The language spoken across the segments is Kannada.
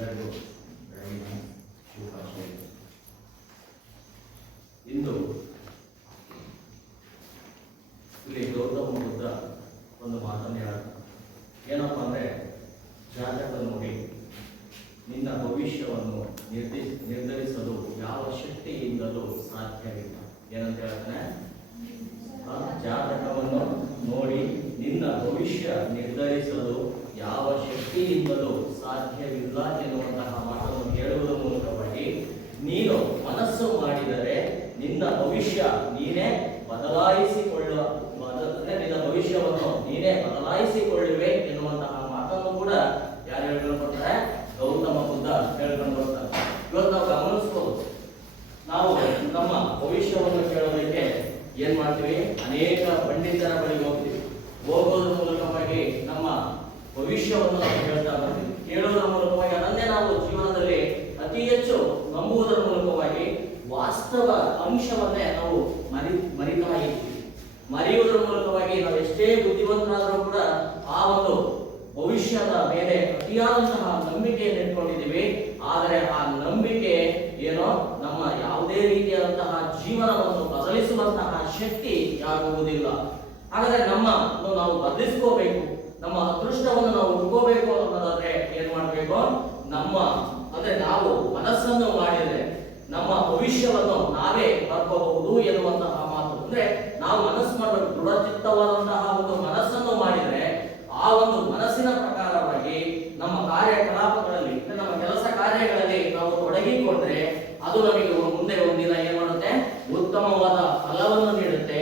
Very good, very nice, super. ಇಂದು ಇಲ್ಲಿ ಗೌತಮ ಬುದ್ಧ ಒಂದು ಮಾತನ್ನು ಹೇಳ್ತಾರೆ. ಏನಪ್ಪ ಅಂದರೆ, ಜಾತಕ ನೋಡಿ ನಿನ್ನ ಭವಿಷ್ಯವನ್ನು ನಿರ್ಧರಿಸಲು ಯಾವ ಶಕ್ತಿಯಿಂದಲೂ ಸಾಧ್ಯವಿಲ್ಲ. ಏನಂತ ಹೇಳ್ತಾನೆ? ಜಾತಕವನ್ನು ನೋಡಿ ನಿನ್ನ ಭವಿಷ್ಯ ನಿರ್ಧರಿಸಲು ಯಾವ ಶಕ್ತಿಯಿಂದಲೂ ಸಾಧ್ಯವಿಲ್ಲ ಎನ್ನುವಂತಹ ಮಾತನ್ನು ಹೇಳುವುದರ ಮೂಲಕವಾಗಿ ನೀನು ಮನಸ್ಸು ಮಾಡಿದರೆ ನಿನ್ನ ಭವಿಷ್ಯ ನೀನೇ ನಿನ್ನ ಭವಿಷ್ಯವನ್ನು ನೀನೇ ಬದಲಾಯಿಸಿಕೊಳ್ಳುವೆ ಎನ್ನುವಂತಹ ಮಾತನ್ನು ಕೂಡ ಯಾರು ಹೇಳ್ಕೊಂಡು ಬರ್ತಾರೆ? ಗೌತಮ ಬುದ್ಧ ಹೇಳ್ಕೊಂಡು ಬರ್ತಾರೆ. ಇವತ್ತು ನಾವು ಗಮನಿಸ್ಬೋದು, ನಾವು ನಮ್ಮ ಭವಿಷ್ಯವನ್ನು ಕೇಳೋದಕ್ಕೆ ಏನ್ ಮಾಡ್ತೀವಿ? ಅನೇಕ ಪಂಡಿತರ ಬಳಿಗೆ ಹೋಗ್ತೀವಿ. ಹೋಗೋದ್ರ ಮೂಲಕವಾಗಿ ನಮ್ಮ ಭವಿಷ್ಯವನ್ನು ನಾವು ಹೇಳ್ತಾ ಬರ್ತೀವಿ. ಕೇಳೋದ್ರ ಮೂಲಕವಾಗಿ ಅದನ್ನೇ ನಾವು ಜೀವನದಲ್ಲಿ ಅತಿ ಹೆಚ್ಚು ನಂಬುವುದರ ಮೂಲಕವಾಗಿ ವಾಸ್ತವ ಅಂಶವನ್ನೇ ನಾವು ಮರಿತಾ ಇರ್ತೀವಿ. ಮರೆಯುವುದರ ಮೂಲಕವಾಗಿ ನಾವು ಎಷ್ಟೇ ಬುದ್ಧಿವಂತರಾದರೂ ಕೂಡ ಆ ಒಂದು ಭವಿಷ್ಯದ ಮೇಲೆ ಅತಿಯಾದಂತಹ ನಂಬಿಕೆಯನ್ನು ಇಟ್ಕೊಂಡಿದ್ದೀವಿ. ಆದರೆ ಆ ನಂಬಿಕೆ ಏನೋ ನಮ್ಮ ಯಾವುದೇ ರೀತಿಯಾದಂತಹ ಜೀವನವನ್ನು ಬದಲಿಸುವಂತಹ ಶಕ್ತಿ ಯಾಗುವುದಿಲ್ಲ. ಹಾಗಾದ್ರೆ ನಮ್ಮನ್ನು ನಾವು ಬದಲಿಸ್ಕೋಬೇಕು, ನಮ್ಮ ಅದೃಷ್ಟವನ್ನು ನಾವು ಹುಡ್ಕೋಬೇಕು ಅನ್ನೋದಾದ್ರೆ ಏನ್ ಮಾಡ್ಬೇಕು? ನಾವು ಮನಸ್ಸನ್ನು ಮಾಡಿದ್ರೆ ನಮ್ಮ ಭವಿಷ್ಯವನ್ನು ನಾವೇ ಬರ್ಕೋಬಹುದು ಎನ್ನುವಂತಹ ಮಾತು. ಅಂದ್ರೆ ನಾವು ಮನಸ್ಸು ಮಾಡಬೇಕು, ದೃಢಚಿತ್ತವಾದಂತಹ ಒಂದು ಮನಸ್ಸನ್ನು ಮಾಡಿದ್ರೆ ಆ ಒಂದು ಮನಸ್ಸಿನ ಪ್ರಕಾರವಾಗಿ ನಮ್ಮ ಕಾರ್ಯಕಲಾಪಗಳಲ್ಲಿ, ನಮ್ಮ ಕೆಲಸ ಕಾರ್ಯಗಳಲ್ಲಿ ನಾವು ತೊಡಗಿಕೊಂಡ್ರೆ ಅದು ನಮಗೆ ಮುಂದೆ ಒಂದಿನ ಏನ್ ಮಾಡುತ್ತೆ? ಉತ್ತಮವಾದ ಫಲವನ್ನು ನೀಡುತ್ತೆ.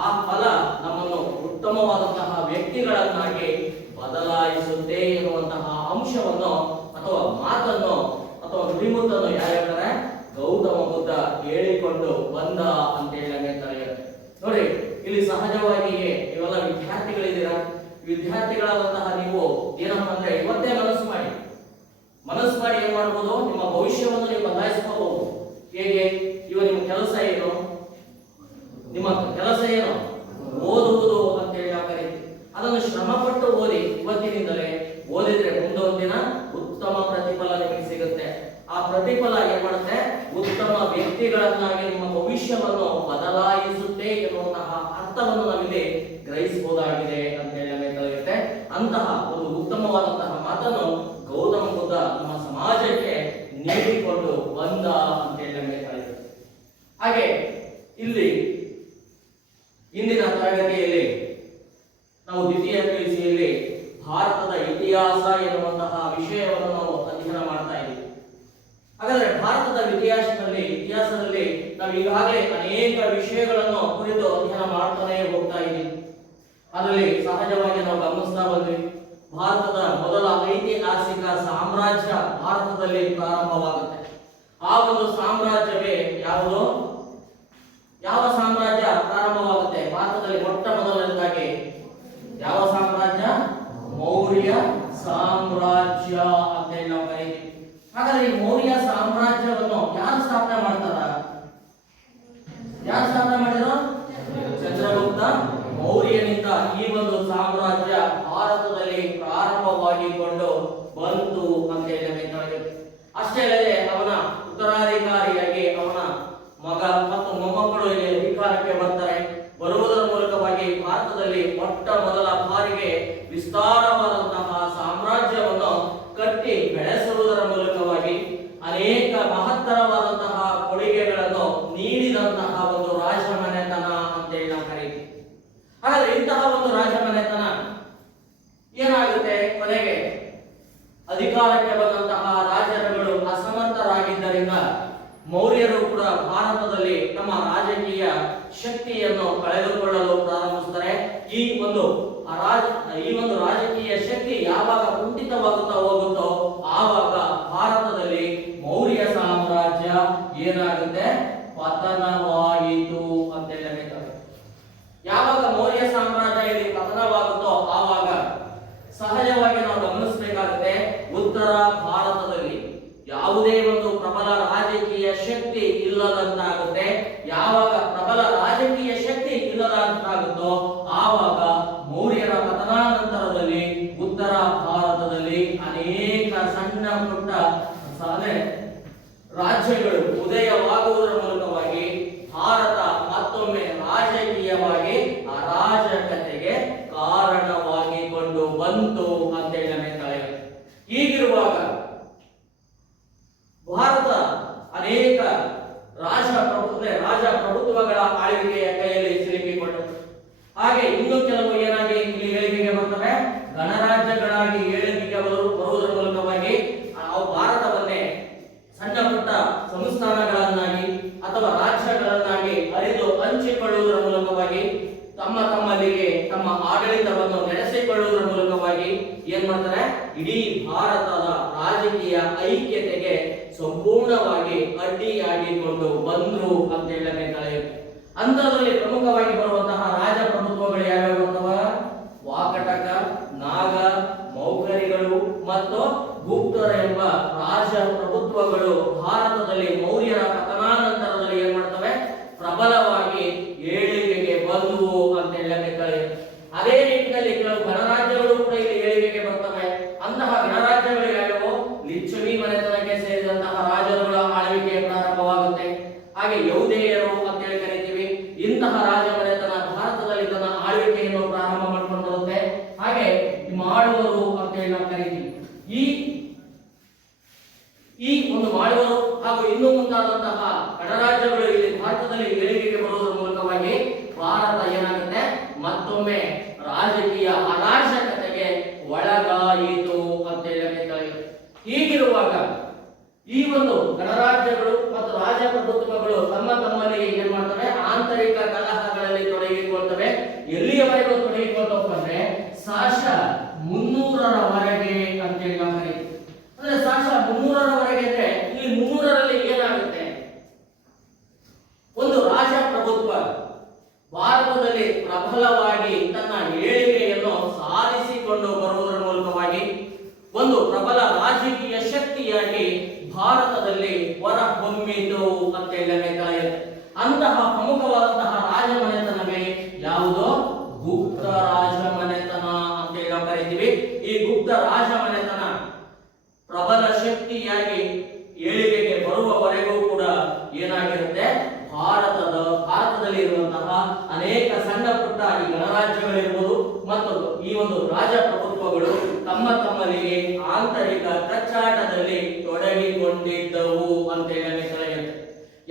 ಆ ಫಲ ನಮ್ಮನ್ನು ಉತ್ತಮವಾದಂತಹ ವ್ಯಕ್ತಿಗಳನ್ನಾಗಿ ಬದಲಾಯಿಸುತ್ತೆ ಎನ್ನುವಂತಹ ಅಂಶವನ್ನು ಅಥವಾ ಮಾತನ್ನು ಅಥವಾ ನುಡಿಮುತ್ತನ್ನು ಯಾರು ಹೇಳ್ತಾರೆ? ಗೌತಮ ಬುದ್ಧ ಹೇಳಿಕೊಂಡು ಬಂದ ಅಂತ ಹೇಳ್ತಾರೆ. ನೋಡಿ, ಇಲ್ಲಿ ಸಹಜವಾಗಿಯೇ ನೀವೆಲ್ಲ ವಿದ್ಯಾರ್ಥಿಗಳಿದ್ದೀರಾ. ವಿದ್ಯಾರ್ಥಿಗಳಾದಂತಹ ನೀವು ಏನಪ್ಪ ಅಂದ್ರೆ ಇವತ್ತೇ ಮನಸ್ಸು ಮಾಡಿ ಏನ್ ಮಾಡ್ಬೋದು? ನಿಮ್ಮ ಭವಿಷ್ಯವನ್ನು ನೀವು ಬದಲಾಯಿಸ್ಕೋಬಹುದು. ಹೇಗೆ? ಇವಾಗ ನಿಮ್ಮ ಕೆಲಸ ಏನು? ಓದುವುದು ಅಂತ ಹೇಳಿ ನಾವು ಕರೀತೀವಿ. ಅದನ್ನು ಶ್ರಮಪಟ್ಟು ಓದಿ, ಇವತ್ತಿನಿಂದಲೇ ಓದಿದ್ರೆ ಮುಂದೆ ಒಂದಿನ ಉತ್ತಮ ಪ್ರತಿಫಲ ನಿಮಗೆ ಸಿಗುತ್ತೆ. ಆ ಪ್ರತಿಫಲ ಏನ್ ಮಾಡುತ್ತೆ? ಉತ್ತಮ ವ್ಯಕ್ತಿಗಳನ್ನಾಗಿ ನಿಮ್ಮ ಭವಿಷ್ಯವನ್ನು ಬದಲಾಯಿಸುತ್ತೆ ಎನ್ನುವಂತಹ ಅರ್ಥವನ್ನು ನಾವಿಲ್ಲಿ ಗ್ರಹಿಸಬಹುದಾಗಿದೆ ಅಂತ ಹೇಳಿ ನಮಗೆ ಅಂತಹ ಒಂದು ಉತ್ತಮವಾದಂತಹ ಮಾತನ್ನು ಗೌತಮ ಬುದ್ಧ ನಮ್ಮ ಸಮಾಜಕ್ಕೆ ನೀಡಿಕೊಂಡು ಬಂದ ಅಂತ ಹೇಳಿ ನಮಗೆ ತಿಳಿಯುತ್ತೆ. ಹಾಗೆ ಇಲ್ಲಿ ಇಂದಿನ ತರಗತಿಯಲ್ಲಿ ನಾವು ದ್ವಿತೀಯ PUCಯಲ್ಲಿ ಭಾರತದ ಇತಿಹಾಸ ಎನ್ನುವಂತಹ ವಿಷಯವನ್ನು ನಾವು ಅಧ್ಯಯನ ಮಾಡ್ತಾ ಇದ್ದೀವಿ. ಹಾಗಾದ್ರೆ ಭಾರತದ ಇತಿಹಾಸದಲ್ಲಿ ನಾವು ಈಗಾಗಲೇ ಅನೇಕ ವಿಷಯಗಳನ್ನು ಕುರಿತು ಅಧ್ಯಯನ ಮಾಡ್ತಾನೆ ಹೋಗ್ತಾ ಇದ್ದೀವಿ. ಅದರಲ್ಲಿ ಸಹಜವಾಗಿ ನಾವು ಗಮನಿಸ್ತಾ ಬಂದ್ವಿ, ಭಾರತದ ಮೊದಲ ಐತಿಹಾಸಿಕ ಸಾಮ್ರಾಜ್ಯ ಭಾರತದಲ್ಲಿ ಪ್ರಾರಂಭವಾಗುತ್ತೆ. ಆ ಒಂದು ಸಾಮ್ರಾಜ್ಯವೇ ಯಾವುದು? ಯಾವ ಸಾಮ್ರಾಜ್ಯ ಪ್ರಾರಂಭವಾಗುತ್ತೆ ಭಾರತದಲ್ಲಿ? ಮೊಟ್ಟ ಮೊದಲನೇದಾಗಿ ಯಾವ ಸಾಮ್ರಾಜ್ಯ? ಮೌರ್ಯ ಸಾಮ್ರಾಜ್ಯ ಅಂತ ಹೇಳಿ ನಾವು ಕರೀತೀವಿ. ಹಾಗಾದ್ರೆ ಈ ಮೌರ್ಯ ಸಾಮ್ರಾಜ್ಯವನ್ನು ಯಾರು ಸ್ಥಾಪನೆ ಮಾಡ್ತಾರ? ಯಾರು ಸ್ಥಾಪನೆ ಮಾಡಿದ್ರು? ಚಂದ್ರಗುಪ್ತ ಮೌರ್ಯನಿಂದ ಈ ಒಂದು ಸಾಮ್ರಾಜ್ಯ ಭಾರತದಲ್ಲಿ ಪ್ರಾರಂಭವಾಗಿಕೊಂಡು ಬಂತು ಅಂತ ಹೇಳಿ ನಮಗೆ ಅಷ್ಟೇ ಅಲ್ಲದೆ ಅವನ ಉತ್ತರಾಧಿಕಾರಿಯಾಗಿ ಅವನ ಮಗ ಮತ್ತು ಮೊಮ್ಮಕ್ಕಳು ಇಲ್ಲಿ ಅಧಿಕಾರಕ್ಕೆ ಬರ್ತಾರೆ. ಬರುವುದರ ಮೂಲಕವಾಗಿ ಭಾರತದಲ್ಲಿ ಮೊಟ್ಟ ಮೊದಲ ಬಾರಿಗೆ ವಿಸ್ತಾರವಾದಂತಹ ಸಾಮ್ರಾಜ್ಯವನ್ನು ಕಟ್ಟಿ ಬೆಳೆಸುವುದರ ಮೂಲಕವಾಗಿ ಅನೇಕ ಮಹತ್ತರವಾದಂತಹ ಕೊಡುಗೆಗಳನ್ನು ನೀಡಿದಂತಹ ಒಂದು ರಾಜಮನೆತನ ಅಂತೇಳಿ ನಾವು ಕರೀತೀವಿ. ಹಾಗಾದ್ರೆ ಇಂತಹ ಒಂದು ರಾಜಮನೆತನ ಏನಾಗುತ್ತೆ? ಕೊನೆಗೆ ಅಧಿಕಾರಕ್ಕೆ ಬಂದಂತಹ ರಾಜರುಗಳು ಅಸಮರ್ಥರಾಗಿದ್ದರಿಂದ ಮೌರ್ಯರು ಕೂಡ ಭಾರತದಲ್ಲಿ ತಮ್ಮ ರಾಜಕೀಯ ಶಕ್ತಿಯನ್ನು ಕಳೆದುಕೊಳ್ಳಲು ಪ್ರಾರಂಭಿಸುತ್ತಾರೆ. ಈ ಒಂದು ರಾಜಕೀಯ ಶಕ್ತಿ ಯಾವಾಗ ಕುಂಠಿತವಾಗುತ್ತಾ ಹೋಗುತ್ತೋ ಆವಾಗ ಭಾರತದಲ್ಲಿ ಮೌರ್ಯ ಸಾಮ್ರಾಜ್ಯ ಏನಾಗುತ್ತೆ? ಪತನವಾಯಿತು ಅಂತ ಹೇಳಬೇಕಾಗುತ್ತೆ. ಯಾವಾಗ ಮೌರ್ಯ ಸಾಮ್ರಾಜ್ಯ ಇಲ್ಲಿ ಪತನವಾಗುತ್ತೋ ಆವಾಗ ಸಹಜವಾಗಿ ನಾವು ಗಮನಿಸಬೇಕಾಗುತ್ತೆ, ಉತ್ತರ ಭಾರತದಲ್ಲಿ ಯಾವುದೇ ಒಂದು ಪ್ರಬಲ ರಾಜಕೀಯ ಶಕ್ತಿ ಇಲ್ಲದಂತಾಗುತ್ತೆ. ಯಾವಾಗ ಪ್ರಬಲ ರಾಜಕೀಯ ಶಕ್ತಿ ಇಲ್ಲದಂತಾಗುತ್ತೋ ಆವಾಗ ಮೌರ್ಯರ ಪತನಾನಂತರದಲ್ಲಿ ಉತ್ತರ ಭಾರತದಲ್ಲಿ ಅನೇಕ ಸಣ್ಣ ಪುಟ್ಟ ರಾಜ್ಯಗಳು ಉದಯವಾಗುವುದರ ಮೂಲಕವಾಗಿ ಭಾರತ ಮತ್ತೊಮ್ಮೆ ರಾಜಕೀಯವಾಗಿ ಅರಾಜಕತೆಗೆ ಕಾರಣವಾಗಿಕೊಂಡು ಬಂತು ಅಂತೇಳಿ ನಮಗೆ ತಿಳಿಯುತ್ತೆ. ಹೀಗಿರುವಾಗ ಭಾರತ ಅನೇಕ ರಾಜಪ್ರಭುತ್ವಗಳ ಆಳ್ವಿಕೆಯ ಕೈಯಲ್ಲಿ ಸಿಲುಕಿಕೊಂಡರು. ಹಾಗೆ ಇನ್ನು ಕೆಲವು ಏನಾಗಿ ಇಲ್ಲಿ ಏಳಿಗೆಗೆ ಬರ್ತವೆ, ಗಣರಾಜ್ಯಗಳಾಗಿ ಏಳಿಗೆಗೆ ಬರುವುದರ ಮೂಲಕವಾಗಿ ನಾವು ಭಾರತವನ್ನೇ ಸಣ್ಣ ಪುಟ್ಟ ಸಂಸ್ಥಾನಗಳನ್ನಾಗಿ ಅಥವಾ ರಾಜ್ಯಗಳನ್ನಾಗಿ ಅರಿದು ಹಂಚಿಕೊಳ್ಳುವುದರ ಮೂಲಕವಾಗಿ ತಮ್ಮಲ್ಲಿಗೆ ತಮ್ಮ ಆಡಳಿತವನ್ನು ನಡೆಸಿಕೊಳ್ಳುವುದರ ಮೂಲಕವಾಗಿ ಏನ್ ಮಾಡ್ತಾರೆ, ಇಡೀ ಭಾರತದ ರಾಜಕೀಯ ಐಕ್ಯತೆಗೆ ಸಂಪೂರ್ಣವಾಗಿ ಅಡ್ಡಿಯಾಗಿಕೊಂಡು ಬಂದ್ರು ಅಂತ ಹೇಳಬೇಕಾಗಿದೆ. ಅಂತದ್ರಲ್ಲಿ ಪ್ರಮುಖವಾಗಿ ಬರುವಂತಹ ರಾಜಪ್ರಭುತ್ವಗಳು ಯಾವ್ಯಾವ ಬರ್ತವ? ವಾಕಟಕ, ನಾಗ, ಮೌಖರಿಗಳು ಮತ್ತು ಗುಪ್ತರ ಎಂಬ ರಾಜಪ್ರಭುತ್ವಗಳು ಭಾರತದಲ್ಲಿ ಮೌರ್ಯರ ಪತನಾನಂತರದಲ್ಲಿ ಏನ್ ಮಾಡ್ತವೆ, ಪ್ರಬಲವಾಗಿ ಏಳಿಗೆಗೆ ಬಂದುವು ಅಂತ ಹೇಳಬೇಕಾಗಿದೆ. ಅದೇ ನಿಟ್ಟಿನಲ್ಲಿ ಕೆಲವು ಗಣರಾಜ್ಯಗಳು ಕೂಡ ಇಲ್ಲಿ ಏಳಿಗೆಗೆ ಬರ್ತವೆ. ಅಂತಹ ಗಣರಾಜ್ಯಗಳು ಯಾವ್ಯಾವು? ಲಿಚ್ಛವಿ ಮನೆತನಕ್ಕೆ ಸೇರಿದಂತಹ ರಾಜರುಗಳ ಆಳ್ವಿಕೆ ಪ್ರಾರಂಭವಾಗುತ್ತೆ. ಹಾಗೆ ಯೌದೇಯರು ಅಂತ ಹೇಳಿ ಕರಿತೀವಿ. ಇಂತಹ ರಾಜ ಮನೆತನ ಭಾರತದಲ್ಲಿ ತನ್ನ ಆಳ್ವಿಕೆಯನ್ನು ಪ್ರಾರಂಭ ಮಾಡ್ಕೊಂಡು ಬರುತ್ತೆ. ಹಾಗೆ ಮಾಡುವರು ಅಂತ ಹೇಳಿ ನಾವು ಕರಿತೀವಿ. ಈ ಒಂದು ಮಾಡುವರು ಹಾಗೂ ಇನ್ನೂ ಮುಂತಾದಂತಹ ಗಣರಾಜ್ಯಗಳು ಇಲ್ಲಿ ಭಾರತದಲ್ಲಿ ಏಳಿಗೆಗೆ ಬರುವುದರ ಮೂಲಕವಾಗಿ ಭಾರತ ಏನಾಗುತ್ತೆ, ಮತ್ತೊಮ್ಮೆ ರಾಜಕೀಯ ಅರಾಜಕತೆಗೆ ಒಳಗಾಯಿತು ಅಂತ ಹೇಳಿ. ಹೀಗಿರುವಾಗ ಈ ಒಂದು ಗಣರಾಜ್ಯಗಳು ಮತ್ತು ರಾಜಪ್ರಭುತ್ವಗಳು ತಮ್ಮಲ್ಲಿ ಏನ್ ಮಾಡ್ತವೆ, ಆಂತರಿಕ ಕಲಹಗಳಲ್ಲಿ ತೊಡಗಿಕೊಳ್ತವೆ. ಎಲ್ಲಿಯವರೆಗೂ ತೊಡಗಿಕೊಳ್ತವೆ ಅಂದ್ರೆ ಸಾಶ 300ರವರೆಗೆ ಅಂತೇಳಿ ನಾವು ಕರೀತೀವಿ. ಅಂದ್ರೆ ಸಾಶ 300ರವರೆಗೆ ಅಂದ್ರೆ ಇಲ್ಲಿ 300ರಲ್ಲಿ ಏನಾಗುತ್ತೆ, ಒಂದು ರಾಜಪ್ರಭುತ್ವ ಭಾರತದಲ್ಲಿ ಪ್ರಬಲವಾಗಿ ತನ್ನ ಏಳಿಗೆಯನ್ನು ಸಾಧಿಸಿಕೊಂಡು ಬರುವುದರ ಮೂಲಕವಾಗಿ ಒಂದು ಪ್ರಬಲ ರಾಜಕೀಯ ಶಕ್ತಿಯಾಗಿ ಭಾರತದಲ್ಲಿ ಹೊರಹೊಮ್ಮಿತು ಅಂತ ಹೇಳಬೇಕಾಗಿದೆ. ಅಂತಹ ಪ್ರಮುಖವಾದಂತಹ ರಾಜಮನೆತನವೇ ಯಾವುದೋ ಗುಪ್ತ ರಾಜಮನೆತನ ಅಂತ ಹೇಳಿ ನಾವು ಕರಿತೀವಿ. ಈ ಗುಪ್ತ ರಾಜಮನೆತನ ಪ್ರಬಲ ಶಕ್ತಿಯಾಗಿ ಏಳಿಗೆಗೆ ಬರುವವರೆಗೂ ಕೂಡ ಏನಾಗಿರುತ್ತೆ, ಭಾರತದಲ್ಲಿ ಇರುವಂತಹ ಅನೇಕ ಸಣ್ಣ ಪುಟ್ಟ ಈ ಗಣರಾಜ್ಯಗಳಿರ್ಬೋದು ಮತ್ತು ಈ ಒಂದು ರಾಜಪ್ರಭುತ್ವಗಳು ತಮ್ಮಲ್ಲಿಗೆ ಆಂತರಿಕ ಕಚ್ಚಾಟದಲ್ಲಿ ತೊಡಗಿಕೊಂಡಿದ್ದವು ಅಂತ ಹೇಳಬೇಕಾಗಿದೆ.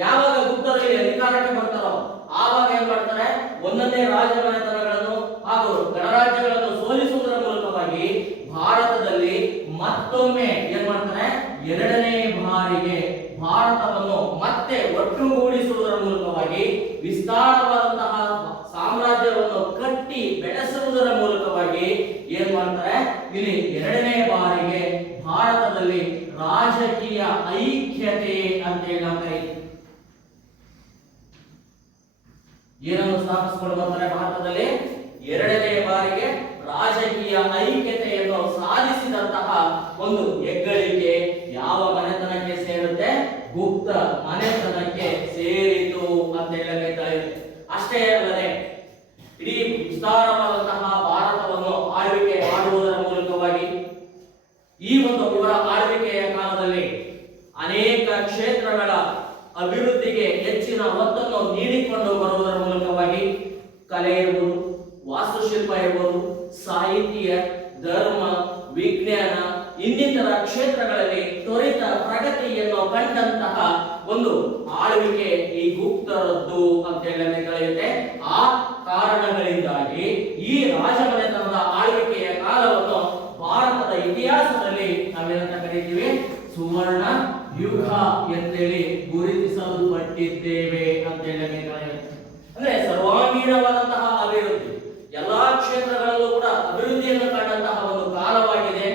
ಯಾವಾಗ ಗುಪ್ತರು ಇಲ್ಲಿ ಅಧಿಕಾರಕ್ಕೆ ಬರ್ತಾರೋ ಆವಾಗ ಏನ್ ಮಾಡ್ತಾರೆ, ಒಂದೊಂದೇ ರಾಜಮನೆತನಗಳನ್ನು ಹಾಗೂ ಗಣರಾಜ್ಯಗಳನ್ನು ಸೋಲಿಸುವುದರ ಮೂಲಕವಾಗಿ ಭಾರತದಲ್ಲಿ ಮತ್ತೊಮ್ಮೆ ಏನ್ ಮಾಡ್ತಾರೆ, ಎರಡನೇ ಬಾರಿಗೆ ಭಾರತವನ್ನು ಮತ್ತೆ ಒಟ್ಟುಗೂಡಿಸುವುದರ ಮೂಲಕವಾಗಿ ವಿಸ್ತಾರವಾದಂತಹ ಸಾಮ್ರಾಜ್ಯವನ್ನು ಕಟ್ಟಿ ಬೆಳೆಸುವುದರ ಮೂಲಕವಾಗಿ ಏನ್ ಮಾಡ್ತಾರೆ, ಇಲ್ಲಿ ಎರಡನೇ ಬಾರಿಗೆ ಭಾರತದಲ್ಲಿ ರಾಜಕೀಯ ಐಕ್ಯತೆ ಅಂತ ಹೇಳಿ ನಾವು ಕರೀತೀವಿ. ಏನನ್ನು ಸ್ಥಾಪಿಸಿಕೊಂಡು ಬರ್ತಾರೆ, ಭಾರತದಲ್ಲಿ ಎರಡನೇ ಬಾರಿಗೆ ರಾಜಕೀಯ ಐಕ್ಯತೆಯನ್ನು ಸಾಧಿಸಿದಂತಹ ಒಂದು ಹೆಗ್ಗಳಿಕೆ ಯಾವ ಮನೆತನಕ್ಕೆ ಸೇರುತ್ತೆ, ಗುಪ್ತ ಮನೆತನಕ್ಕೆ ಸೇರಿತು ಅಂತ ಹೇಳಬೇಕಾಗಿದೆ. ಅಷ್ಟೇ ಅಲ್ಲದೆ ಇಡೀ ವಿಸ್ತಾರವಾದಂತಹ ಭಾರತವನ್ನು ಆಳ್ವಿಕೆ ಮಾಡುವುದರ ಮೂಲಕವಾಗಿ ಈ ಒಂದು ಇವರ ಆಳ್ವಿಕೆಯ ಕಾಲದಲ್ಲಿ ಅನೇಕ ಕ್ಷೇತ್ರಗಳ ಅಭಿವೃದ್ಧಿಗೆ ಹೆಚ್ಚಿನ ಒತ್ತನ್ನು ನೀಡಿಕೊಂಡು ಬರುವುದರ ಮೂಲಕವಾಗಿ ಕಲೆ ಇರಬಹುದು, ವಾಸ್ತುಶಿಲ್ಪ ಇರಬಹುದು, ಸಾಹಿತ್ಯ, ಧರ್ಮ, ವಿಜ್ಞಾನ ಇನ್ನಿತರ ಕ್ಷೇತ್ರಗಳಲ್ಲಿ ತ್ವರಿತ ಪ್ರಗತಿಯನ್ನು ಕಂಡಂತಹ ಒಂದು ಆಳ್ವಿಕೆ ಈ ಗುಪ್ತರದ್ದು ಅಂತ ಹೇಳಬೇಕಾಗಿದೆ. ಆ ಕಾರಣಗಳಿಂದಾಗಿ ಈ ರಾಜಮನೆತನದ ಆಳ್ವಿಕೆಯ ಕಾಲವನ್ನು ಭಾರತದ ಇತಿಹಾಸದಲ್ಲಿ ನಾವೇನಂತ ಕರೀತೀವಿ, ಸುವರ್ಣ ಯುಗ ಎಂತೇಳಿ ಗುರುತಿಸಲ್ಪಟ್ಟಿದ್ದೇವೆ ಅಂತ ಹೇಳಬೇಕಾಗಿದೆ. ಅಂದ್ರೆ ಸರ್ವಾಂಗೀಣವಾದಂತಹ ಅಭಿವೃದ್ಧಿ, ಎಲ್ಲಾ ಕ್ಷೇತ್ರಗಳಲ್ಲೂ ಕೂಡ ಅಭಿವೃದ್ಧಿಯನ್ನು ಕಂಡಂತಹ ಒಂದು ಕಾಲವಾಗಿದೆ.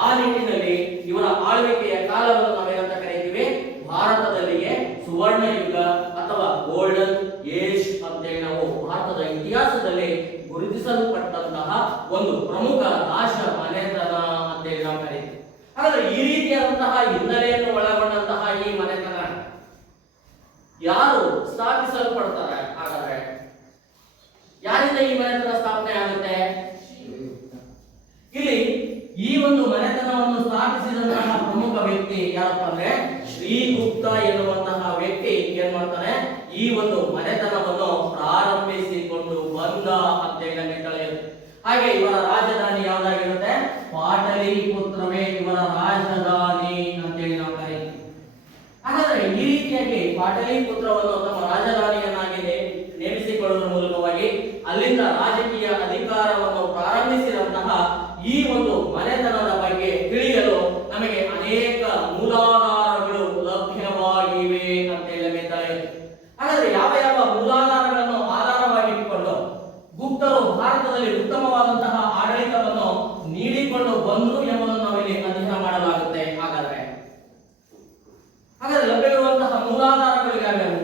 ಆ ನಿಟ್ಟಿನಲ್ಲಿ ಇವರ ಆಳ್ವಿಕೆಯ ಕಾಲವನ್ನು ನಾವೇನಂತ ಕರೀತೀವಿ, ಭಾರತದಲ್ಲಿಯೇ ಸುವರ್ಣ ಯುಗ ಅಥವಾ ಗೋಲ್ಡನ್ ಏಜ್ ಅಂತೇಳಿ ನಾವು ಭಾರತದ ಇತಿಹಾಸದಲ್ಲಿ ಗುರುತಿಸಲ್ಪಟ್ಟಂತಹ ಒಂದು ಪ್ರಮುಖ ರಾಜ ಮನೆತನ ಅಂತೇಳಿ ನಾವು ಕರೀತೀವಿ. ಹಾಗಾದ್ರೆ ಈ ರೀತಿಯಾದಂತಹ ಹಿನ್ನೆಲೆಯನ್ನು ಒಳಗೊಂಡಂತಹ ಈ ಮನೆತನ ಯಾರು ಸ್ಥಾಪಿಸಲ್ಪಡ್ತಾರೆ? ಹಾಗಾದ್ರೆ ಯಾರಿಂದ ಈ ಮನೆತನ ಸ್ಥಾಪನೆ ಆಗುತ್ತೆ? ಇಲ್ಲಿ ಈ ಒಂದು ಮನೆತನವನ್ನು ಸ್ಥಾಪಿಸಿದಂತಹ ಪ್ರಮುಖ ವ್ಯಕ್ತಿ ಯಾರಪ್ಪ ಅಂದ್ರೆ ಶ್ರೀಗುಪ್ತ ಎನ್ನುವಂತಹ ವ್ಯಕ್ತಿ ಏನ್ ಮಾಡ್ತಾನೆ, ಈ ಒಂದು ಮನೆತನವನ್ನು ಪ್ರಾರಂಭಿಸಿಕೊಂಡು ಬಂದ ಅಂತ ಹೇಳಿ ತಿಳಿಯುತ್ತೆ. ಹಾಗೆ ಇವರ ರಾಜಧಾನಿ ಯಾವ್ದಾಗಿರುತ್ತೆ, ಪಾಟಲಿಪುತ್ರವೇ ಇವರ ರಾಜಧಾನಿ ಅಂತ ಹೇಳಿ ನಾವು ಕರೀತೀವಿ. ಹಾಗಾದ್ರೆ ಈ ರೀತಿಯಾಗಿ ಪಾಟಲಿಪುತ್ರವನ್ನು ತಮ್ಮ ರಾಜಧಾನಿಯನ್ನಾಗಿ ನೇಮಿಸಿಕೊಳ್ಳುವ ಮೂಲಕವಾಗಿ ಅಲ್ಲಿಂದ ರಾಜಕೀಯ ಅಧಿಕಾರವನ್ನು ಪ್ರಾರಂಭಿಸಿದಂತಹ ಈ ಒಂದು ಮನೆತನದ ಬಗ್ಗೆ ತಿಳಿಯಲು ನಮಗೆ ಅನೇಕ ಮೂಲಾಧಾರಗಳು ಲಭ್ಯವಾಗಿವೆ ಅಂತ ಹೇಳಿ ತಿಳಿಯುತ್ತೆ. ಹಾಗಾದ್ರೆ ಯಾವ ಯಾವ ಮೂಲಾಧಾರಗಳನ್ನು ಆಧಾರವಾಗಿಟ್ಟುಕೊಂಡು ಗುಪ್ತರು ಭಾರತದಲ್ಲಿ ಉತ್ತಮವಾದಂತಹ ಆಡಳಿತವನ್ನು ನೀಡಿಕೊಂಡು ಬಂದರು ಎಂಬುದನ್ನು ನಾವು ಇಲ್ಲಿ ಅಧ್ಯಯನ ಮಾಡಲಾಗುತ್ತೆ. ಹಾಗಾದ್ರೆ ಲಭ್ಯವಿರುವಂತಹ ಮೂಲಾಧಾರಗಳು ಯಾವ್ಯಾವು?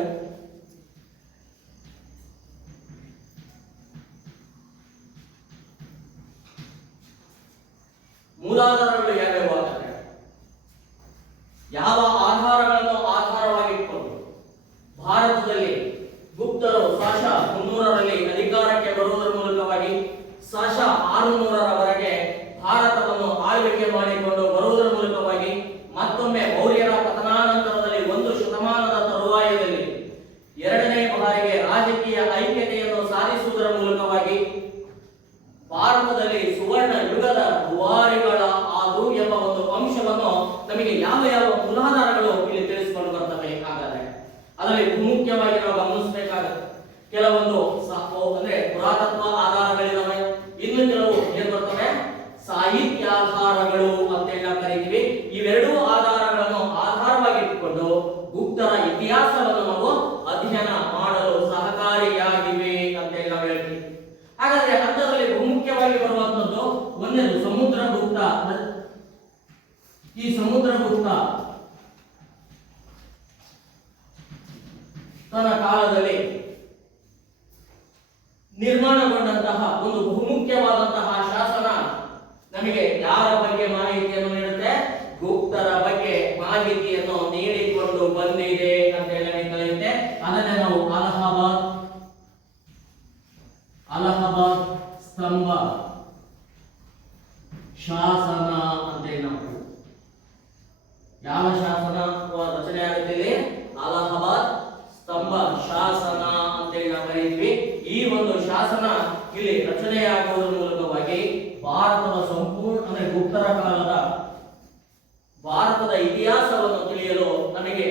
ಮೂಲಾಧಾರಗಳು ಯಾವ್ಯಾವು ಅಂದರೆ, ಯಾವ ಆಧಾರಗಳನ್ನು ಆಧಾರವಾಗಿಟ್ಟುಕೊಂಡು ಭಾರತದಲ್ಲಿ ಗುಪ್ತರು ಸಾಶ 300ರಲ್ಲಿ ಅಧಿಕಾರಕ್ಕೆ ಬರುವುದರ ಮೂಲಕವಾಗಿ ಸಾಶ 600ರವರೆಗೆ ಭಾರತವನ್ನು ಆಳ್ವಿಕೆ ಮಾಡಿಕೊಂಡು ಬರುವುದರ ಮೂಲಕವಾಗಿ ಮತ್ತೊಮ್ಮೆ ಮೌರ್ಯರ ಪತನಾನಂತರದಲ್ಲಿ 1 ಶತಮಾನದ ತರುವಾಯದಲ್ಲಿ 2ನೇ ಬಾರಿಗೆ ರಾಜಕೀಯ ಐಕ್ಯತೆಯನ್ನು ಸಾಧಿಸುವುದರ ಮೂಲಕವಾಗಿ ಭಾರತದಲ್ಲಿ ಸುವರ್ಣ ಯುಗದ ದುವಾರಿಗಳ ಆದು ಎಂಬ ಒಂದು ಅಂಶವನ್ನು ನಮಗೆ ಯಾವ ಯಾವ ಮೂಲಾಧಾರಗಳು ಇಲ್ಲಿ ತಿಳಿಸಿಕೊಂಡು ಬರ್ತವೆ. ಹಾಗಾದ್ರೆ ಅದರಲ್ಲಿ ಮುಖ್ಯವಾಗಿ ನಾವು ಗಮನಿಸಬೇಕಾಗುತ್ತೆ. ಕೆಲವೊಂದು ಅಂದ್ರೆ ಪುರಾತತ್ವ ಆಧಾರಗಳಿದಾವೆ, ಇನ್ನು ಕೆಲವು ಏನ್ ಬರ್ತವೆ, ಸಾಹಿತ್ಯಾಧಾರಗಳು ಅಂತ ನಾವು ಕರಿತೀವಿ. ಇವೆರಡೂ ಆಧಾರಗಳನ್ನು ಆಧಾರವಾಗಿಟ್ಟುಕೊಂಡು ಗುಪ್ತರ ಇತಿಹಾಸವನ್ನು ನಾವು ಅಧ್ಯಯನ ಮಾಡಲು ಸಹಕಾರಿಯಾಗಿವೆ ಅಂತ ನಾವು ಹೇಳ್ತೀವಿ. ಹಾಗಾದ್ರೆ ಅಂತರಲ್ಲಿ ಮುಖ್ಯವಾಗಿ ಬರುವಂತದ್ದು ಒಂದನೇದು ಸಮುದ್ರಗುಪ್ತ. ಈ ಸಮುದ್ರಗುಪ್ತ ತನ್ನ ಕಾಲದಲ್ಲಿ ನಿರ್ಮಾಣಗೊಂಡಂತಹ ಒಂದು ಬಹುಮುಖ್ಯವಾದಂತಹ ಶಾಸನ ನಮಗೆ ಯಾರ ಬಗ್ಗೆ ಮಾಹಿತಿಯನ್ನು ನೀಡುತ್ತೆ, ಗುಪ್ತರ ಬಗ್ಗೆ ಮಾಹಿತಿಯನ್ನು ನೀಡಿಕೊಂಡು ಬಂದಿದೆ ಅಂತ ಹೇಳಿ ಕರೆಯುತ್ತೆ. ಅದನ್ನೇ ನಾವು ಅಲಹಾಬಾದ್ ಸ್ತಂಭ ಶಾಸನ ಅಂತೇಳಿ ನಾವು, ಯಾವ ಶಾಸನ ರಚನೆ ಆಗುತ್ತೆ ಇಲ್ಲಿ, ಅಲಹಾಬಾದ್ ಸ್ತಂಭ ಶಾಸನ ಅಂತೇಳಿ ನಾವು ಕರೀತೀವಿ. ಈ ಒಂದು ಶಾಸನ ಇಲ್ಲಿ ರಚನೆಯಾಗುವುದರ ಮೂಲಕವಾಗಿ ಭಾರತದ ಸಂಪೂರ್ಣ ಅಂದ್ರೆ ಗುಪ್ತರ ಕಾಲದ ಭಾರತದ ಇತಿಹಾಸವನ್ನು ತಿಳಿಯಲು ನಮಗೆ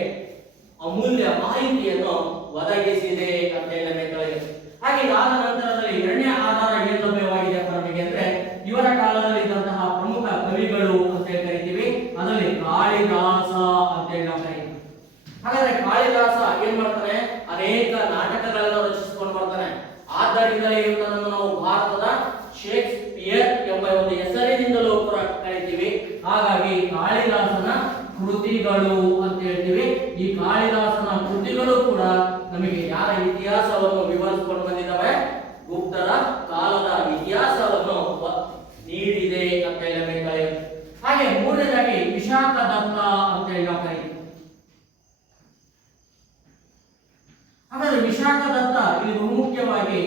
ಅಮೂಲ್ಯ ಮಾಹಿತಿಯನ್ನು ಒದಗಿಸಿದೆ ಅಂತ ಹೇಳಿ. ಹಾಗೆ ಆದ ನಂತರದಲ್ಲಿ 2ನೇ ಆಧಾರ ಏನು ಲಭ್ಯವಾಗಿದೆ ನಮಗೆ ಅಂದ್ರೆ ಇವರ ಕಾಲದಲ್ಲಿ ಇದ್ದಂತಹ ಪ್ರಮುಖ ಕವಿಗಳು ಅಂತ ಕರಿತೀವಿ. ಅದರಲ್ಲಿ ಕಾಳಿದಾಸ ಅಂತ ಹೇಳಿ ನಾವು ಕರೀತೀವಿ. ಹಾಗಾದ್ರೆ ಕಾಳಿದಾಸ ಏನ್ ಮಾಡ್ತಾನೆ, ಅನೇಕ ನಾಟಕಗಳನ್ನು ರಚಿಸಿಕೊಂಡು ಬರ್ತಾನೆ. ಆದ್ದರಿಂದಲೇ ಇವತ್ತನ್ನು ನಾವು ಭಾರತದ ಶೇಕ್ಸ್ಪಿಯರ್ ಎಂಬ ಒಂದು ಹೆಸರಿನಿಂದಲೂ ಕೂಡ ಕರೀತೀವಿ. ಹಾಗಾಗಿ ಕಾಳಿದಾಸನ ಕೃತಿಗಳು ಅಂತ ಹೇಳ್ತೀವಿ. ಈ ಕಾಳಿದಾಸನ ಕೃತಿಗಳು ಕೂಡ ನಮಗೆ ಯಾರ ಇತಿಹಾಸವನ್ನು ವಿವರಿಸಿಕೊಂಡು ಬಂದಿದ್ದಾವೆ, ಗುಪ್ತರ ಕಾಲದ ಇತಿಹಾಸವನ್ನು ನೀಡಿದೆ ಅಂತ ಹೇಳಿ. ಹಾಗೆ 3ನೇದಾಗಿ ವಿಶಾಖದತ್ತ ಅಂತ ಹೇಳಿ ನಾವು ಕರೀತೀವಿ. ಹಾಗಾದ್ರೆ ವಿಶಾಖದತ್ತ ಇಲ್ಲಿ ಬಹುಮುಖ್ಯವಾಗಿ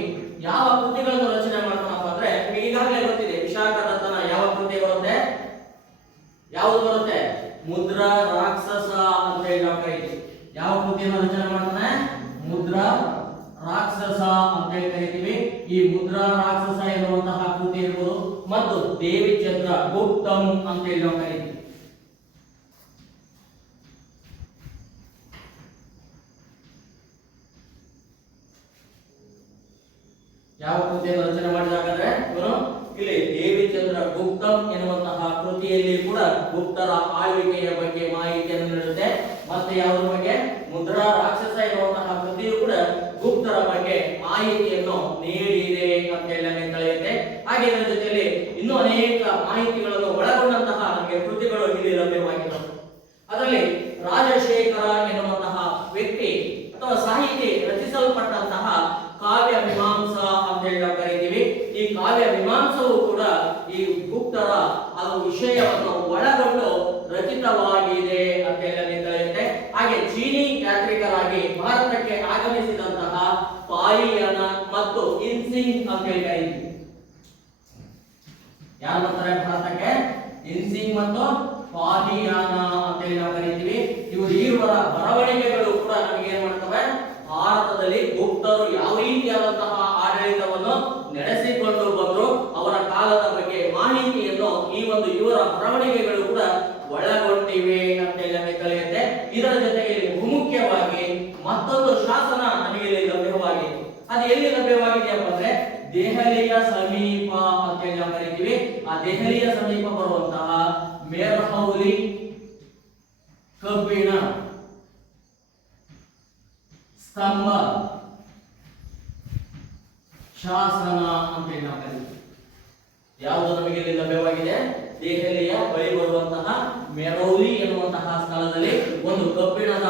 ಯಾವ ಕೃತಿಗಳನ್ನು ರಚನೆ ಮಾಡ್ತಾನಪ್ಪ ಅಂದ್ರೆ, ಈಗಾಗಲೇ ಗೊತ್ತಿದೆ ವಿಶಾಖದತ್ತನ ಯಾವ ಕೃತಿ ಬರುತ್ತೆ, ಯಾವುದು ಬರುತ್ತೆ, ಮುದ್ರಾ ರಾಕ್ಷಸ ಅಂತ ಹೇಳಿ ನಾವು ಕರೀತೀವಿ. ಯಾವ ಕೃತಿಯನ್ನು ರಚನೆ ಮಾಡ್ತಾನೆ, ಮುದ್ರಾ ರಾಕ್ಷಸ ಅಂತ ಹೇಳಿ ಕರೀತೀವಿ. ಈ ಮುದ್ರಾ ರಾಕ್ಷಸ ಎನ್ನುವಂತಹ ಕೃತಿ ಇರ್ಬೋದು, ಮತ್ತು ದೇವಿಚಂದ್ರ ಗುಪ್ತಂ ಅಂತ ಹೇಳಿ ನಾವು ಕರೀತೀವಿ. ಯಾವ ಕೃತಿಯನ್ನು ರಚನೆ ಮಾಡಿದಾಗಂದ್ರೆ ಇವನು ಇಲ್ಲಿ ದೇವಿಚಂದ್ರ ಗುಪ್ತಂ ಎನ್ನುವಂತಹ ಕೃತಿಯಲ್ಲಿ ಕೂಡ ಗುಪ್ತರ ಆಳ್ವಿಕೆಯ ಬಗ್ಗೆ ಮಾಹಿತಿಯನ್ನು ನೀಡುತ್ತೆ. ಮತ್ತೆ ಯಾವುದ್ರ ಬಗ್ಗೆ, ಮುದ್ರಾ ರಾಕ್ಷಸ ಎನ್ನುವಂತಹ ಕೃತಿಯು ಕೂಡ ಗುಪ್ತರ ಬಗ್ಗೆ ಮಾಹಿತಿಯನ್ನು ನೀಡಿದೆ ಅಂತ ಹೇಳಿ ತಿಳಿಯುತ್ತೆ. ಹಾಗೆ ಇದರ ಜೊತೆಯಲ್ಲಿ ಇನ್ನೂ ಅನೇಕ ಮಾಹಿತಿಗಳನ್ನು ಒಳಗೊಂಡಂತಹ ನಮಗೆ ಕೃತಿಗಳು ಇಲ್ಲಿ ಲಭ್ಯವಾಗಿವೆ. ಅದರಲ್ಲಿ ರಾಜಶೇಖರ ಎನ್ನುವಂತಹ ವ್ಯಕ್ತಿ ಅಥವಾ ಸಾಹಿತಿ ರಚಿಸಲ್ಪಟ್ಟಂತಹ ಕಾವ್ಯ ಮೀಮಾಂಸಾ ಅಂತ ಹೇಳಿ ನಾವು ಕರೀತೀವಿ. ಈ ಕಾವ್ಯ ಮೀಮಾಂಸವು ಕೂಡ ಈ ಗುಪ್ತರ ಅದು ವಿಷಯವನ್ನು ಒಳಗೊಂಡು ರಚಿತವಾಗಿದೆ ಅಂತ ಹೇಳಿ ತಿಳಿಯುತ್ತೆ. ಹಾಗೆ ಚೀನಿ ಯಾತ್ರಿಕರಾಗಿ ಭಾರತಕ್ಕೆ ಆಗಮಿಸಿದಂತಹ ಪಾಯಿಯಾನ ಮತ್ತು ಇನ್ಸಿಂಗ್ ಅಂತ ಹೇಳಿ ಕರೀತೀವಿ. ಯಾರು ಬರ್ತಾರೆ ಭಾರತಕ್ಕೆ, ಇನ್ಸಿಂಗ್ ಮತ್ತು ಪಾಹಿಯಾನ ಅಂತ ಹೇಳಿ ನಾವು ಕರೀತೀವಿ. ಇವರ ಬರವಣಿಗೆಗಳು ಕೂಡ ನಮಗೆ ಏನ್ ಮಾಡ್ತವೆ, ಭಾರತದಲ್ಲಿ ಗುಪ್ತರು ಯಾವ ರೀತಿಯಾದಂತಹ ಆಡಳಿತವನ್ನು ನಡೆಸಿಕೊಂಡು ಬಂದ್ರು ಅವರ ಕಾಲದ ಬಗ್ಗೆ ಮಾಹಿತಿಯನ್ನು ಈ ಒಂದು ಇವರ ಬರವಣಿಗೆಗಳು ಕೂಡ ಒಳಗೊಂಡಿವೆ ಅಂತ ನಮಗೆ ತಿಳಿಯುತ್ತೆ. ಇದರ ಜೊತೆಗೆ ಬಹುಮುಖ್ಯವಾಗಿ ಮತ್ತೊಂದು ಶಾಸನ ನಮಗೆ ಇಲ್ಲಿ ಲಭ್ಯವಾಗಿದೆ. ಅದು ಎಲ್ಲಿ ಲಭ್ಯವಾಗಿದೆಯಪ್ಪ ಅಂದ್ರೆ ದೆಹಲಿಯ ಸಮೀಪ ಅಂತ ನಾವು ಕರಿತೀವಿ. ಆ ದೆಹಲಿಯ ಸಮೀಪ ಬರುವಂತಹ ಮೆಹ್ರೌಲಿ ಕಬ್ಬಿಣ ಸ್ತಂಭ ಶಾಸನ ಅಂತ ನಾವು ಕರಿತೀವಿ. ಯಾವುದು ನಮಗೆ ಇಲ್ಲಿ ಲಭ್ಯವಾಗಿದೆ? ದೆಹಲಿಯ ಬಳಿ ಬರುವಂತಹ ಮೆಹ್ರೌಲಿ ಎನ್ನುವಂತಹ ಸ್ಥಳದಲ್ಲಿ ಒಂದು ಕಬ್ಬಿಣದ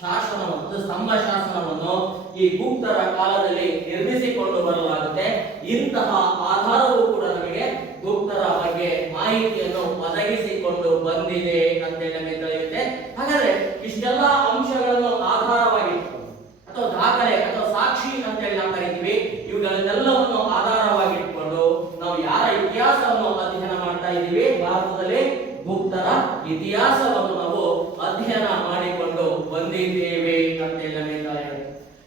ಶಾಸನವನ್ನು, ಸ್ತಂಭ ಶಾಸನವನ್ನು ಈ ಗುಪ್ತರ ಕಾಲದಲ್ಲಿ ನಿರ್ಮಿಸಿಕೊಂಡು ಬರಲಾಗುತ್ತೆ. ಇಂತಹ ಆಧಾರವು ಕೂಡ ನಮಗೆ ಗುಪ್ತರ ಬಗ್ಗೆ ಮಾಹಿತಿಯನ್ನು ಒದಗಿಸಿಕೊಂಡು ಬಂದಿದೆ ಅಂತ ನಮಗೆ ತಿಳಿಯುತ್ತೆ. ಹಾಗಾದ್ರೆ ಇಷ್ಟೆಲ್ಲ ಅಂಶಗಳನ್ನು ಆಧಾರವಾಗಿಟ್ಕೊಂಡು ಅಥವಾ ದಾಖಲೆ ಅಥವಾ ಸಾಕ್ಷಿ ಅಂತ ನಾವು ಕರಿತೀವಿ. ಇವುಗಳನ್ನೆಲ್ಲವನ್ನು ಆಧಾರವಾಗಿಟ್ಕೊಂಡು ನಾವು ಯಾರ ಇತಿಹಾಸವನ್ನು ಅಧ್ಯಯನ ಮಾಡ್ತಾ ಇದ್ದೀವಿ? ಭಾರತದಲ್ಲಿ ಗುಪ್ತರ ಇತಿಹಾಸವನ್ನು ನಾವು ಅಧ್ಯಯನ ಮಾಡಿಕೊಂಡು ಬಂದಿದ್ದೇವೆ ಅಂತ ನಮಗೆ ತಿಳಿಯುತ್ತೆ.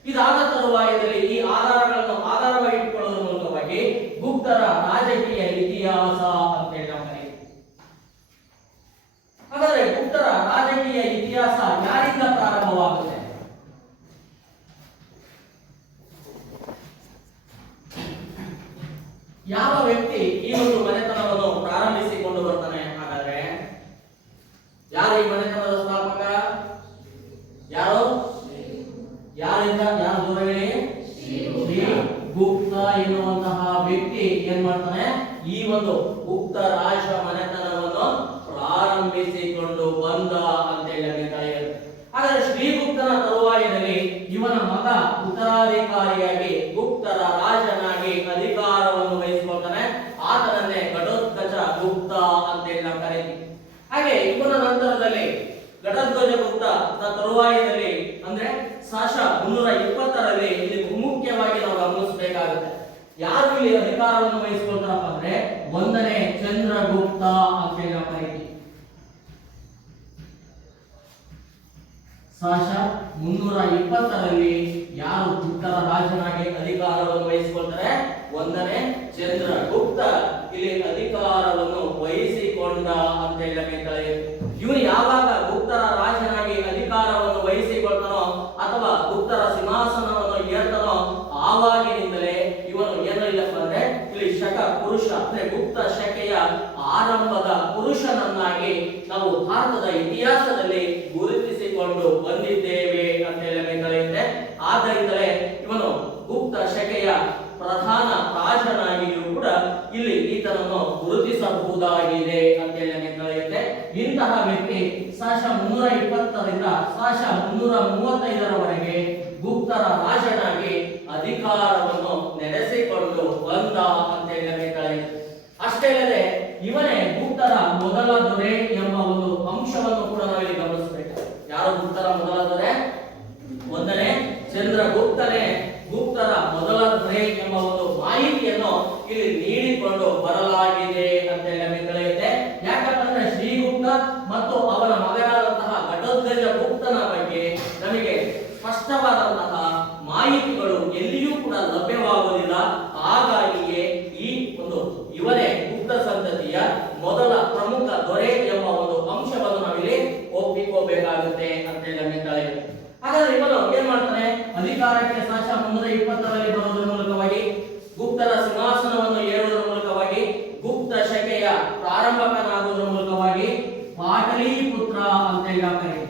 ಇದಾದ ತರುವಾಯದಲ್ಲಿ ಈ ಆಧಾರಗಳನ್ನು ಆಧಾರವಾಗಿಟ್ಟುಕೊಳ್ಳುವ ಮೂಲಕವಾಗಿ ಗುಪ್ತರ ರಾಜಕೀಯ ಇತಿಹಾಸ ಅಂತ ನಾವು ಕರೀತೀವಿ. ಹಾಗಾದ್ರೆ ಗುಪ್ತರ ರಾಜಕೀಯ ಇತಿಹಾಸ ಯಾರಿಂದ ಪ್ರಾರಂಭವಾಗುತ್ತೆ? ಯಾವ ವ್ಯಕ್ತಿ ಈ ಒಂದು ಮನೆತನವನ್ನು ಪ್ರಾರಂಭಿಸಿಕೊಂಡು ಬರ್ತಾನೆ? ಹಾಗಾದ್ರೆ ಯಾರು ಈ ಮನೆತನದ ಸ್ಥಾಪಕ? ಯಾರು? ಯಾರಿಂದ? ಯಾರು ದೂರವಿದೆ? ಗುಪ್ತ ಎನ್ನುವಂತಹ ವ್ಯಕ್ತಿ ಏನ್ ಮಾಡ್ತಾನೆ? ಈ ಒಂದು ಗುಪ್ತ ರಾಜ ಮನೆತನವನ್ನು ಪ್ರಾರಂಭಿಸಿಕೊಂಡು ಬಂದ ಅಂತ ಹೇಳಿ. ಹಾಗಾದ್ರೆ ಶ್ರೀಗುಪ್ತನ ತರುವಾಯದಲ್ಲಿ ಇವನ ಮಗ ಉತ್ತರಾಧಿಕಾರಿಯಾಗಿ ಗುಪ್ತರ ರಾಜನಾಗಿ ಅಧಿಕಾರವನ್ನು ವಹಿಸಿಕೊಳ್ತಾನೆ. ಆತನನ್ನೇ ಘಟೋತ್ಕಚ ಗುಪ್ತ ಅಂತ ಹೇಳಿ ನಾವು ಕರೀತೀವಿ. ಹಾಗೆ ಇವನ ನಂತರದಲ್ಲಿ ಘಟೋತ್ಕಚ ಗುಪ್ತ ತರುವಾಯದಲ್ಲಿ ಅಂದ್ರೆ ಸಾಶ 320ರಲ್ಲಿ ಇಲ್ಲಿ ಮುಖ್ಯವಾಗಿ ನಾವು ಗಮನಿಸಬೇಕಾಗುತ್ತೆ. ಯಾರು ಇಲ್ಲಿ ಅಧಿಕಾರವನ್ನು ವಹಿಸಿಕೊಳ್ತಾರಪ್ಪ ಅಂದ್ರೆ 1ನೇ ಚಂದ್ರಗುಪ್ತ ಅಂತ ಹೇಳಿ ನಾವು ಕರೀತೀವಿ. ಸಾಶ 320ರಲ್ಲಿ ಯಾರು ಗುಪ್ತರ ರಾಜನಾಗಿ ಅಧಿಕಾರವನ್ನು ವಹಿಸಿಕೊಳ್ತಾರೆ? 1ನೇ ಚಂದ್ರಗುಪ್ತ ಇಲ್ಲಿ ಅಧಿಕಾರವನ್ನು ವಹಿಸಿಕೊಂಡ ಅಂತ ಹೇಳಿ. ಇವನು ಯಾವಾಗ ಗುಪ್ತರ ರಾಜನಾಗಿ ಅಧಿಕಾರವನ್ನು ವಹಿಸಿಕೊಳ್ತಾನೋ ಅಥವಾ ಗುಪ್ತರ ಸಿಂಹಾಸನವನ್ನು ಏರ್ತಾನೋ ಆವಾಗಿನಿಂದಲೇ ಇವನು ಏನಿಲ್ಲಪ್ಪ ಅಂದ್ರೆ ಇಲ್ಲಿ ಶಕ ಪುರುಷ ಅಂದ್ರೆ ಗುಪ್ತ ಶಕೆಯ ಆರಂಭದ ಪುರುಷನನ್ನಾಗಿ ನಾವು ಭಾರತದ ಇತಿಹಾಸದಲ್ಲಿ ಗುರುತಿಸಿಕೊಂಡು ಬಂದಿದ್ದೇವೆ ಅಂತ ಹೇಳಬೇಕಾಗಿದೆ. ಆದ್ದರಿಂದಲೇ ಇವನು ಗುಪ್ತ ಶಕೆಯ ಪ್ರಧಾನ ರಾಜನಾಗಿಯೂ ಕೂಡ ಇಲ್ಲಿ ಈತನನ್ನು ಗುರುತಿಸಬಹುದಾಗಿದೆ ಅಂತ ಹೇಳಬೇಕಾಗಿದೆ. ಇಂತಹ ವ್ಯಕ್ತಿ ಸಾಶ 320ರಿಂದ ಸಾಶ 335ರವರೆಗೆ ಗುಪ್ತರ ರಾಜನಾಗಿ ಅಧಿಕಾರವನ್ನು ನಡೆಸಿಕೊಂಡು ಬಂದ ಅಂತ ಹೇಳಬೇಕಾಗಿದೆ. ಅಷ್ಟೇ ಅಲ್ಲದೆ ಇವನೇ ಗುಪ್ತರ ಮೊದಲ ದೊರೆ ಎಂಬ ಒಂದು ಅಂಶವನ್ನು ಕೂಡ ನಾವಿಲ್ಲಿ ಗಮನಿಸಬೇಕು. ಯಾರು ಗುಪ್ತರ ಮೊದಲ ದೊರೆ? 1ನೇ ಚಂದ್ರಗುಪ್ತನೇ ಗುಪ್ತರ ಮೊದಲ ದೊರೆ ಎಂಬ ಒಂದು ಮಾಹಿತಿಯನ್ನು ಇಲ್ಲಿ ನೀಡಿಕೊಂಡು ಬರಲಾಗಿದೆ ಅಂತ ನಮಗೆ ತಿಳಿಯುತ್ತೆ. ಯಾಕಂದ್ರೆ ಶ್ರೀಗುಪ್ತ ಮತ್ತು ಅವನ ಮಗನಾದಂತಹ ಘಟೋತ್ಕಚ ಗುಪ್ತನ ಬಗ್ಗೆ ನಮಗೆ ಸ್ಪಷ್ಟವಾದಂತಹ ಮಾಹಿತಿಗಳು ಎಲ್ಲಿಯೂ ಕೂಡ ಲಭ್ಯವಾಗುವುದಿಲ್ಲ. ಹಾಗಾಗಿಯೇ ಈ ಒಂದು ಇವನೇ ಗುಪ್ತ ಸಂತತಿಯ ಮೊದಲ ಪ್ರಮುಖ ದೊರೆ ಎಂಬ ಒಂದು ಅಂಶವನ್ನು ನಾವಿಲ್ಲಿ ಒಪ್ಪಿಕೋಬೇಕಾಗುತ್ತೆ ಅಂತ ನಮಗೆ ತಿಳಿಯುತ್ತೆ. ಹಾಗಾದ್ರೆ ಇವನು ಏನ್ ಮಾಡ್ತಾನೆ? ಅಧಿಕಾರಕ್ಕೆ ಸಾಶ 320ರಲ್ಲಿ ಬರುವುದರ ಮೂಲಕವಾಗಿ ಗುಪ್ತರ ಸಿಂಹಾಸನವನ್ನು ಏರುವುದರ ಮೂಲಕವಾಗಿ ಗುಪ್ತ ಶಕೆಯ ಪ್ರಾರಂಭಕನಾಗುವುದರ ಮೂಲಕವಾಗಿ ಪಾಟಲಿಪುತ್ರ ಅಂತ ಹೇಳಿ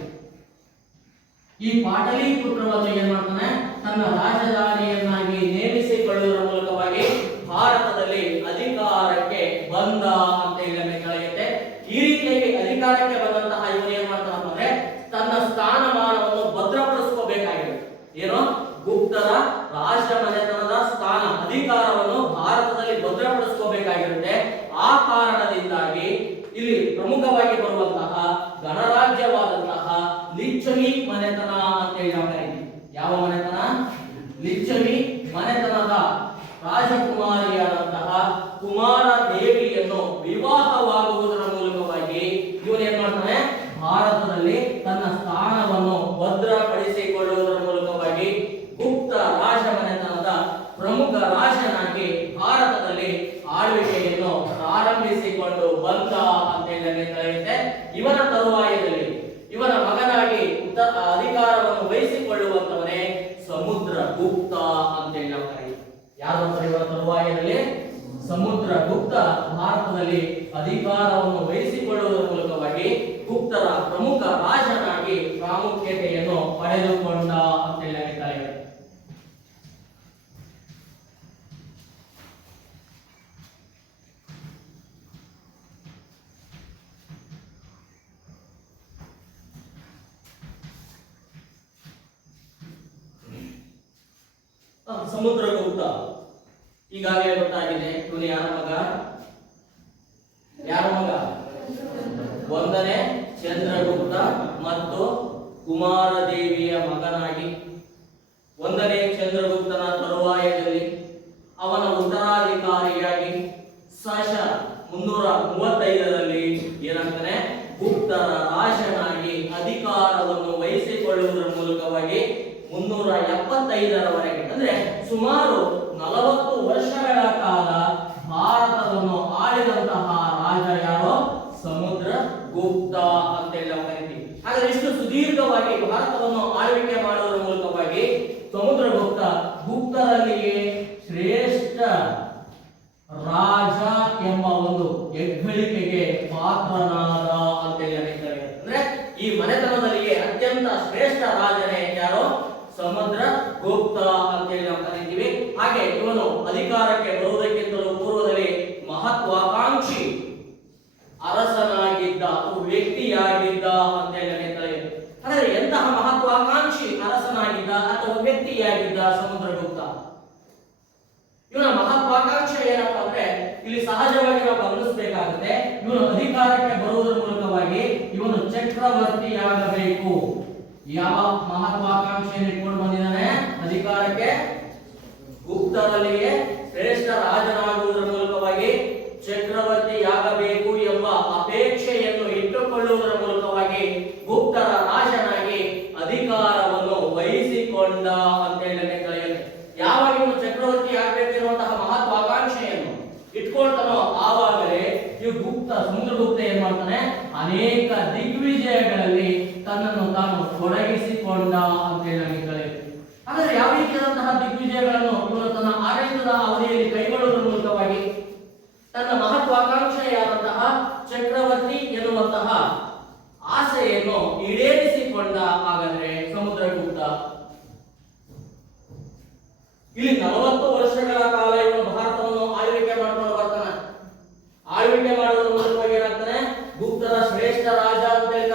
ಈ ಪಾಟಲಿಪುತ್ರವನ್ನು ಏನ್ ಮಾಡ್ತಾನೆ? ತನ್ನ ರಾಜಧಾನಿಯನ್ನಾಗಿ ನೇಮಿಸಿಕೊಳ್ಳುವುದರ ಮೂಲಕವಾಗಿ ಭಾರತದಲ್ಲಿ ಅಧಿಕಾರಕ್ಕೆ ಬಂದ ಅಂತ ಹೇಳಬೇಕಾಗಿದೆ. ಈ ರೀತಿಯಾಗಿ ಅಧಿಕಾರಕ್ಕೆ ಬಂದಂತಹ ಇವನು ಏನ್ ಮಾಡ್ತಾನಪ್ಪ ಅಂದ್ರೆ ತನ್ನ ಸ್ಥಾನಮಾನವನ್ನು ಭದ್ರಪಡಿಸಿಕೋಬೇಕಾಗಿದೆ. ಏನೋ ಗುಪ್ತರ ರಾಜ ಮನೆತನದ ಸ್ಥಾನ ಅಧಿಕಾರವನ್ನು ಭಾರತದಲ್ಲಿ ಭದ್ರಪಡಿಸಿಕೋಬೇಕಾಗಿರುತ್ತೆ. ಆ ಕಾರಣದಿಂದಾಗಿ ಇಲ್ಲಿ ಪ್ರಮುಖವಾಗಿ ಬರುವಂತಹ ಗಣರಾಜ್ಯವಾದಂತಹ ಲಿಚ್ಚವಿ ಮನೆತನ ಅಂತ ಹೇಳಿ ನಾವು ಕರೀತೀವಿ. ಯಾವ ಮನೆತನ? ಲಿಚ್ಚವಿ ಮನೆತನದ ರಾಜಕುಮಾರಿಯಾದಂತಹ ಕುಮಾರ ದೇವಿಯನ್ನು ವಿವಾಹವಾಗುವುದರ ಮೂಲಕವಾಗಿ ಇವನು ಏನ್ ಮಾಡ್ತಾನೆ? ಭಾರತದಲ್ಲಿ ತನ್ನ ಸ್ಥಾನ ಬಂದ ಅಂತ ಹೇಳುತ್ತೆ. ಇವನ ತರುವಾಯದಲ್ಲಿ ಇವನ ಮಗನಾಗಿ ಅಧಿಕಾರವನ್ನು ವಹಿಸಿಕೊಳ್ಳುವಂತವನೇ ಸಮುದ್ರಗುಪ್ತ ಅಂತ ಹೇಳಿ ನಾವು ಕರೀತೀವಿ. ಯಾರು ಅಂತ ಇವರ ತರುವಾಯದಲ್ಲಿ ಸಮುದ್ರಗುಪ್ತ ಭಾರತದಲ್ಲಿ ಅಧಿಕಾರವನ್ನು ವಹಿಸಿಕೊಳ್ಳುವುದರ ಮೂಲಕವಾಗಿ ಗುಪ್ತರ ಪ್ರಮುಖ ರಾಜನಾಗಿ ಪ್ರಾಮುಖ್ಯತೆಯನ್ನು ಪಡೆದುಕೊಂಡ ಅಂತ ಹೇಳಿ ಕರೆಯುತ್ತಾರೆ. ಸಮುದ್ರಗುಪ್ತ ಈಗಾಗಲೇ ಗೊತ್ತಾಗಿದೆ. ಇವನು ಯಾರ ಮಗ? ಒಂದನೇ ಚಂದ್ರಗುಪ್ತ ಮತ್ತು ಕುಮಾರದೇವಿಯ ಮಗನಾಗಿ ಒಂದನೇ ಚಂದ್ರಗುಪ್ತನ ತರುವಾಯದಲ್ಲಿ ಅವನ ಉತ್ತರಾಧಿಕಾರಿಯಾಗಿ ಸಶ 335ರಲ್ಲಿ ಏನಾಗ್ತಾನೆ? ಗುಪ್ತರ ರಾಜನಾಗಿ ಅಧಿಕಾರವನ್ನು ವಹಿಸಿಕೊಳ್ಳುವುದರ ಮೂಲಕವಾಗಿ 375ರವರೆಗೆ ಅಂದ್ರೆ ಸುಮಾರು 40 ವರ್ಷಗಳ ಕಾಲ ಭಾರತವನ್ನು ಆಳಿದಂತಹ ರಾಜ ಯಾರೋ? ಸಮುದ್ರಗುಪ್ತ ಅಂತ ಹೇಳಿ ನಾವು ಕರಿತೀವಿ. ಹಾಗಾದ್ರೆ ಇಷ್ಟು ಸುದೀರ್ಘವಾಗಿ ಭಾರತವನ್ನು ಆಳ್ವಿಕೆ ಮಾಡುವುದರ ಮೂಲಕವಾಗಿ ಸಮುದ್ರಗುಪ್ತ ಗುಪ್ತರಲ್ಲಿಯೇ ಶ್ರೇಷ್ಠ ರಾಜ ಎಂಬ ಒಂದು ಹೆಗ್ಗಳಿಕೆಗೆ ಪಾತ್ರನಾದ ಅಂತ ಹೇಳಿ ಅಂದ್ರೆ ಈ ಮನೆತನದಲ್ಲಿಯೇ ಅತ್ಯಂತ ಶ್ರೇಷ್ಠ ರಾಜನೇ ಯಾರೋ? ಸಮುದ್ರಗುಪ್ತ ಅಂತ ಹೇಳಿ ನಾವು ಕರೀತೀವಿ. ಹಾಗೆ ಇವನು ಅಧಿಕಾರಕ್ಕೆ ಬರುವುದಕ್ಕಿಂತಲೂ ಪೂರ್ವದಲ್ಲಿ ಮಹತ್ವಾಕಾಂಕ್ಷಿ ಅರಸನಾಗಿದ್ದ ವ್ಯಕ್ತಿಯಾಗಿದ್ದ ಅಂತ ಹೇಳಿ. ಹಾಗಾದ್ರೆ ಎಂತಹ ಮಹತ್ವಾಕಾಂಕ್ಷಿ ಅರಸನಾಗಿದ್ದ ಅಥವಾ ವ್ಯಕ್ತಿಯಾಗಿದ್ದ ಸಮುದ್ರಗುಪ್ತ? ಇವನ ಮಹತ್ವಾಕಾಂಕ್ಷೆ ಏನಪ್ಪಾ ಅಂದ್ರೆ ಇಲ್ಲಿ ಸಹಜವಾಗಿ ನಾವು ಗಮನಿಸಬೇಕಾಗುತ್ತೆ. ಇವನು ಅಧಿಕಾರಕ್ಕೆ ಬರುವುದರ ಮೂಲಕವಾಗಿ ಇವನು ಚಕ್ರವರ್ತಿಯಾಗಬೇಕು. ಯಾವ ಮಹತ್ವಾಕಾಂಕ್ಷೆಯನ್ನು ಇಟ್ಕೊಂಡು ಬಂದಿದ್ದಾನೆ? ಅಧಿಕಾರಕ್ಕೆ ಗುಪ್ತರಲ್ಲಿಯೇ ಶ್ರೇಷ್ಠ ರಾಜನಾಗುವುದರ ಮೂಲಕವಾಗಿ ಚಕ್ರವರ್ತಿಯಾಗಬೇಕು ಎಂಬ ಅಪೇಕ್ಷೆಯನ್ನು ಇಟ್ಟುಕೊಳ್ಳುವುದರ ಮೂಲಕವಾಗಿ ಗುಪ್ತರ ರಾಜನಾಗಿ ಅಧಿಕಾರವನ್ನು ವಹಿಸಿಕೊಂಡ ಅಂತ ಹೇಳಿ. ಯಾವಾಗ ಇವನು ಚಕ್ರವರ್ತಿ ಆಗಬೇಕು ಎನ್ನುವಂತಹ ಮಹತ್ವಾಕಾಂಕ್ಷೆಯನ್ನು ಇಟ್ಕೊಳ್ತಾನೋ ಆವಾಗಲೇ ಇವು ಸಮುದ್ರಗುಪ್ತ ಏನ್ ಮಾಡ್ತಾನೆ? ಅನೇಕ ದಿಗ್ವಿಜಯಗಳಲ್ಲಿ ತನ್ನನ್ನು ತಾನು ತೊಡಗಿಸಿಕೊಂಡ ಅಂತ ಹೇಳಿ. ಹಾಗಾದ್ರೆ ಯಾವ ರೀತಿಯಾದಂತಹ ದಿಗ್ವಿಜಯಗಳನ್ನು ಇವನು ತನ್ನ ಆಡಳಿತದ ಅವಧಿಯಲ್ಲಿ ಕೈಗೊಳ್ಳುವುದರ ಮೂಲಕವಾಗಿ ತನ್ನ ಮಹತ್ವಾಕಾಂಕ್ಷೆಯಾದಂತಹ ಚಕ್ರವರ್ತಿ ಎನ್ನುವಂತಹ ಆಸೆಯನ್ನು ಈಡೇರಿಸಿಕೊಂಡ? ಹಾಗಾದ್ರೆ ಸಮುದ್ರಗುಪ್ತ ಇಲ್ಲಿ 40 ವರ್ಷಗಳ ಕಾಲ ಇವನು ಭಾರತವನ್ನು ಆಳ್ವಿಕೆ ಮಾಡ್ಕೊಂಡು ಬರ್ತಾನೆ. ಆಳ್ವಿಕೆ ಮಾಡುವುದರ ಮೂಲಕವಾಗಿ ಏನಾಗ್ತಾನೆ? ಗುಪ್ತರ ಶ್ರೇಷ್ಠ ರಾಜ ಅಂತ ಹೇಳಿ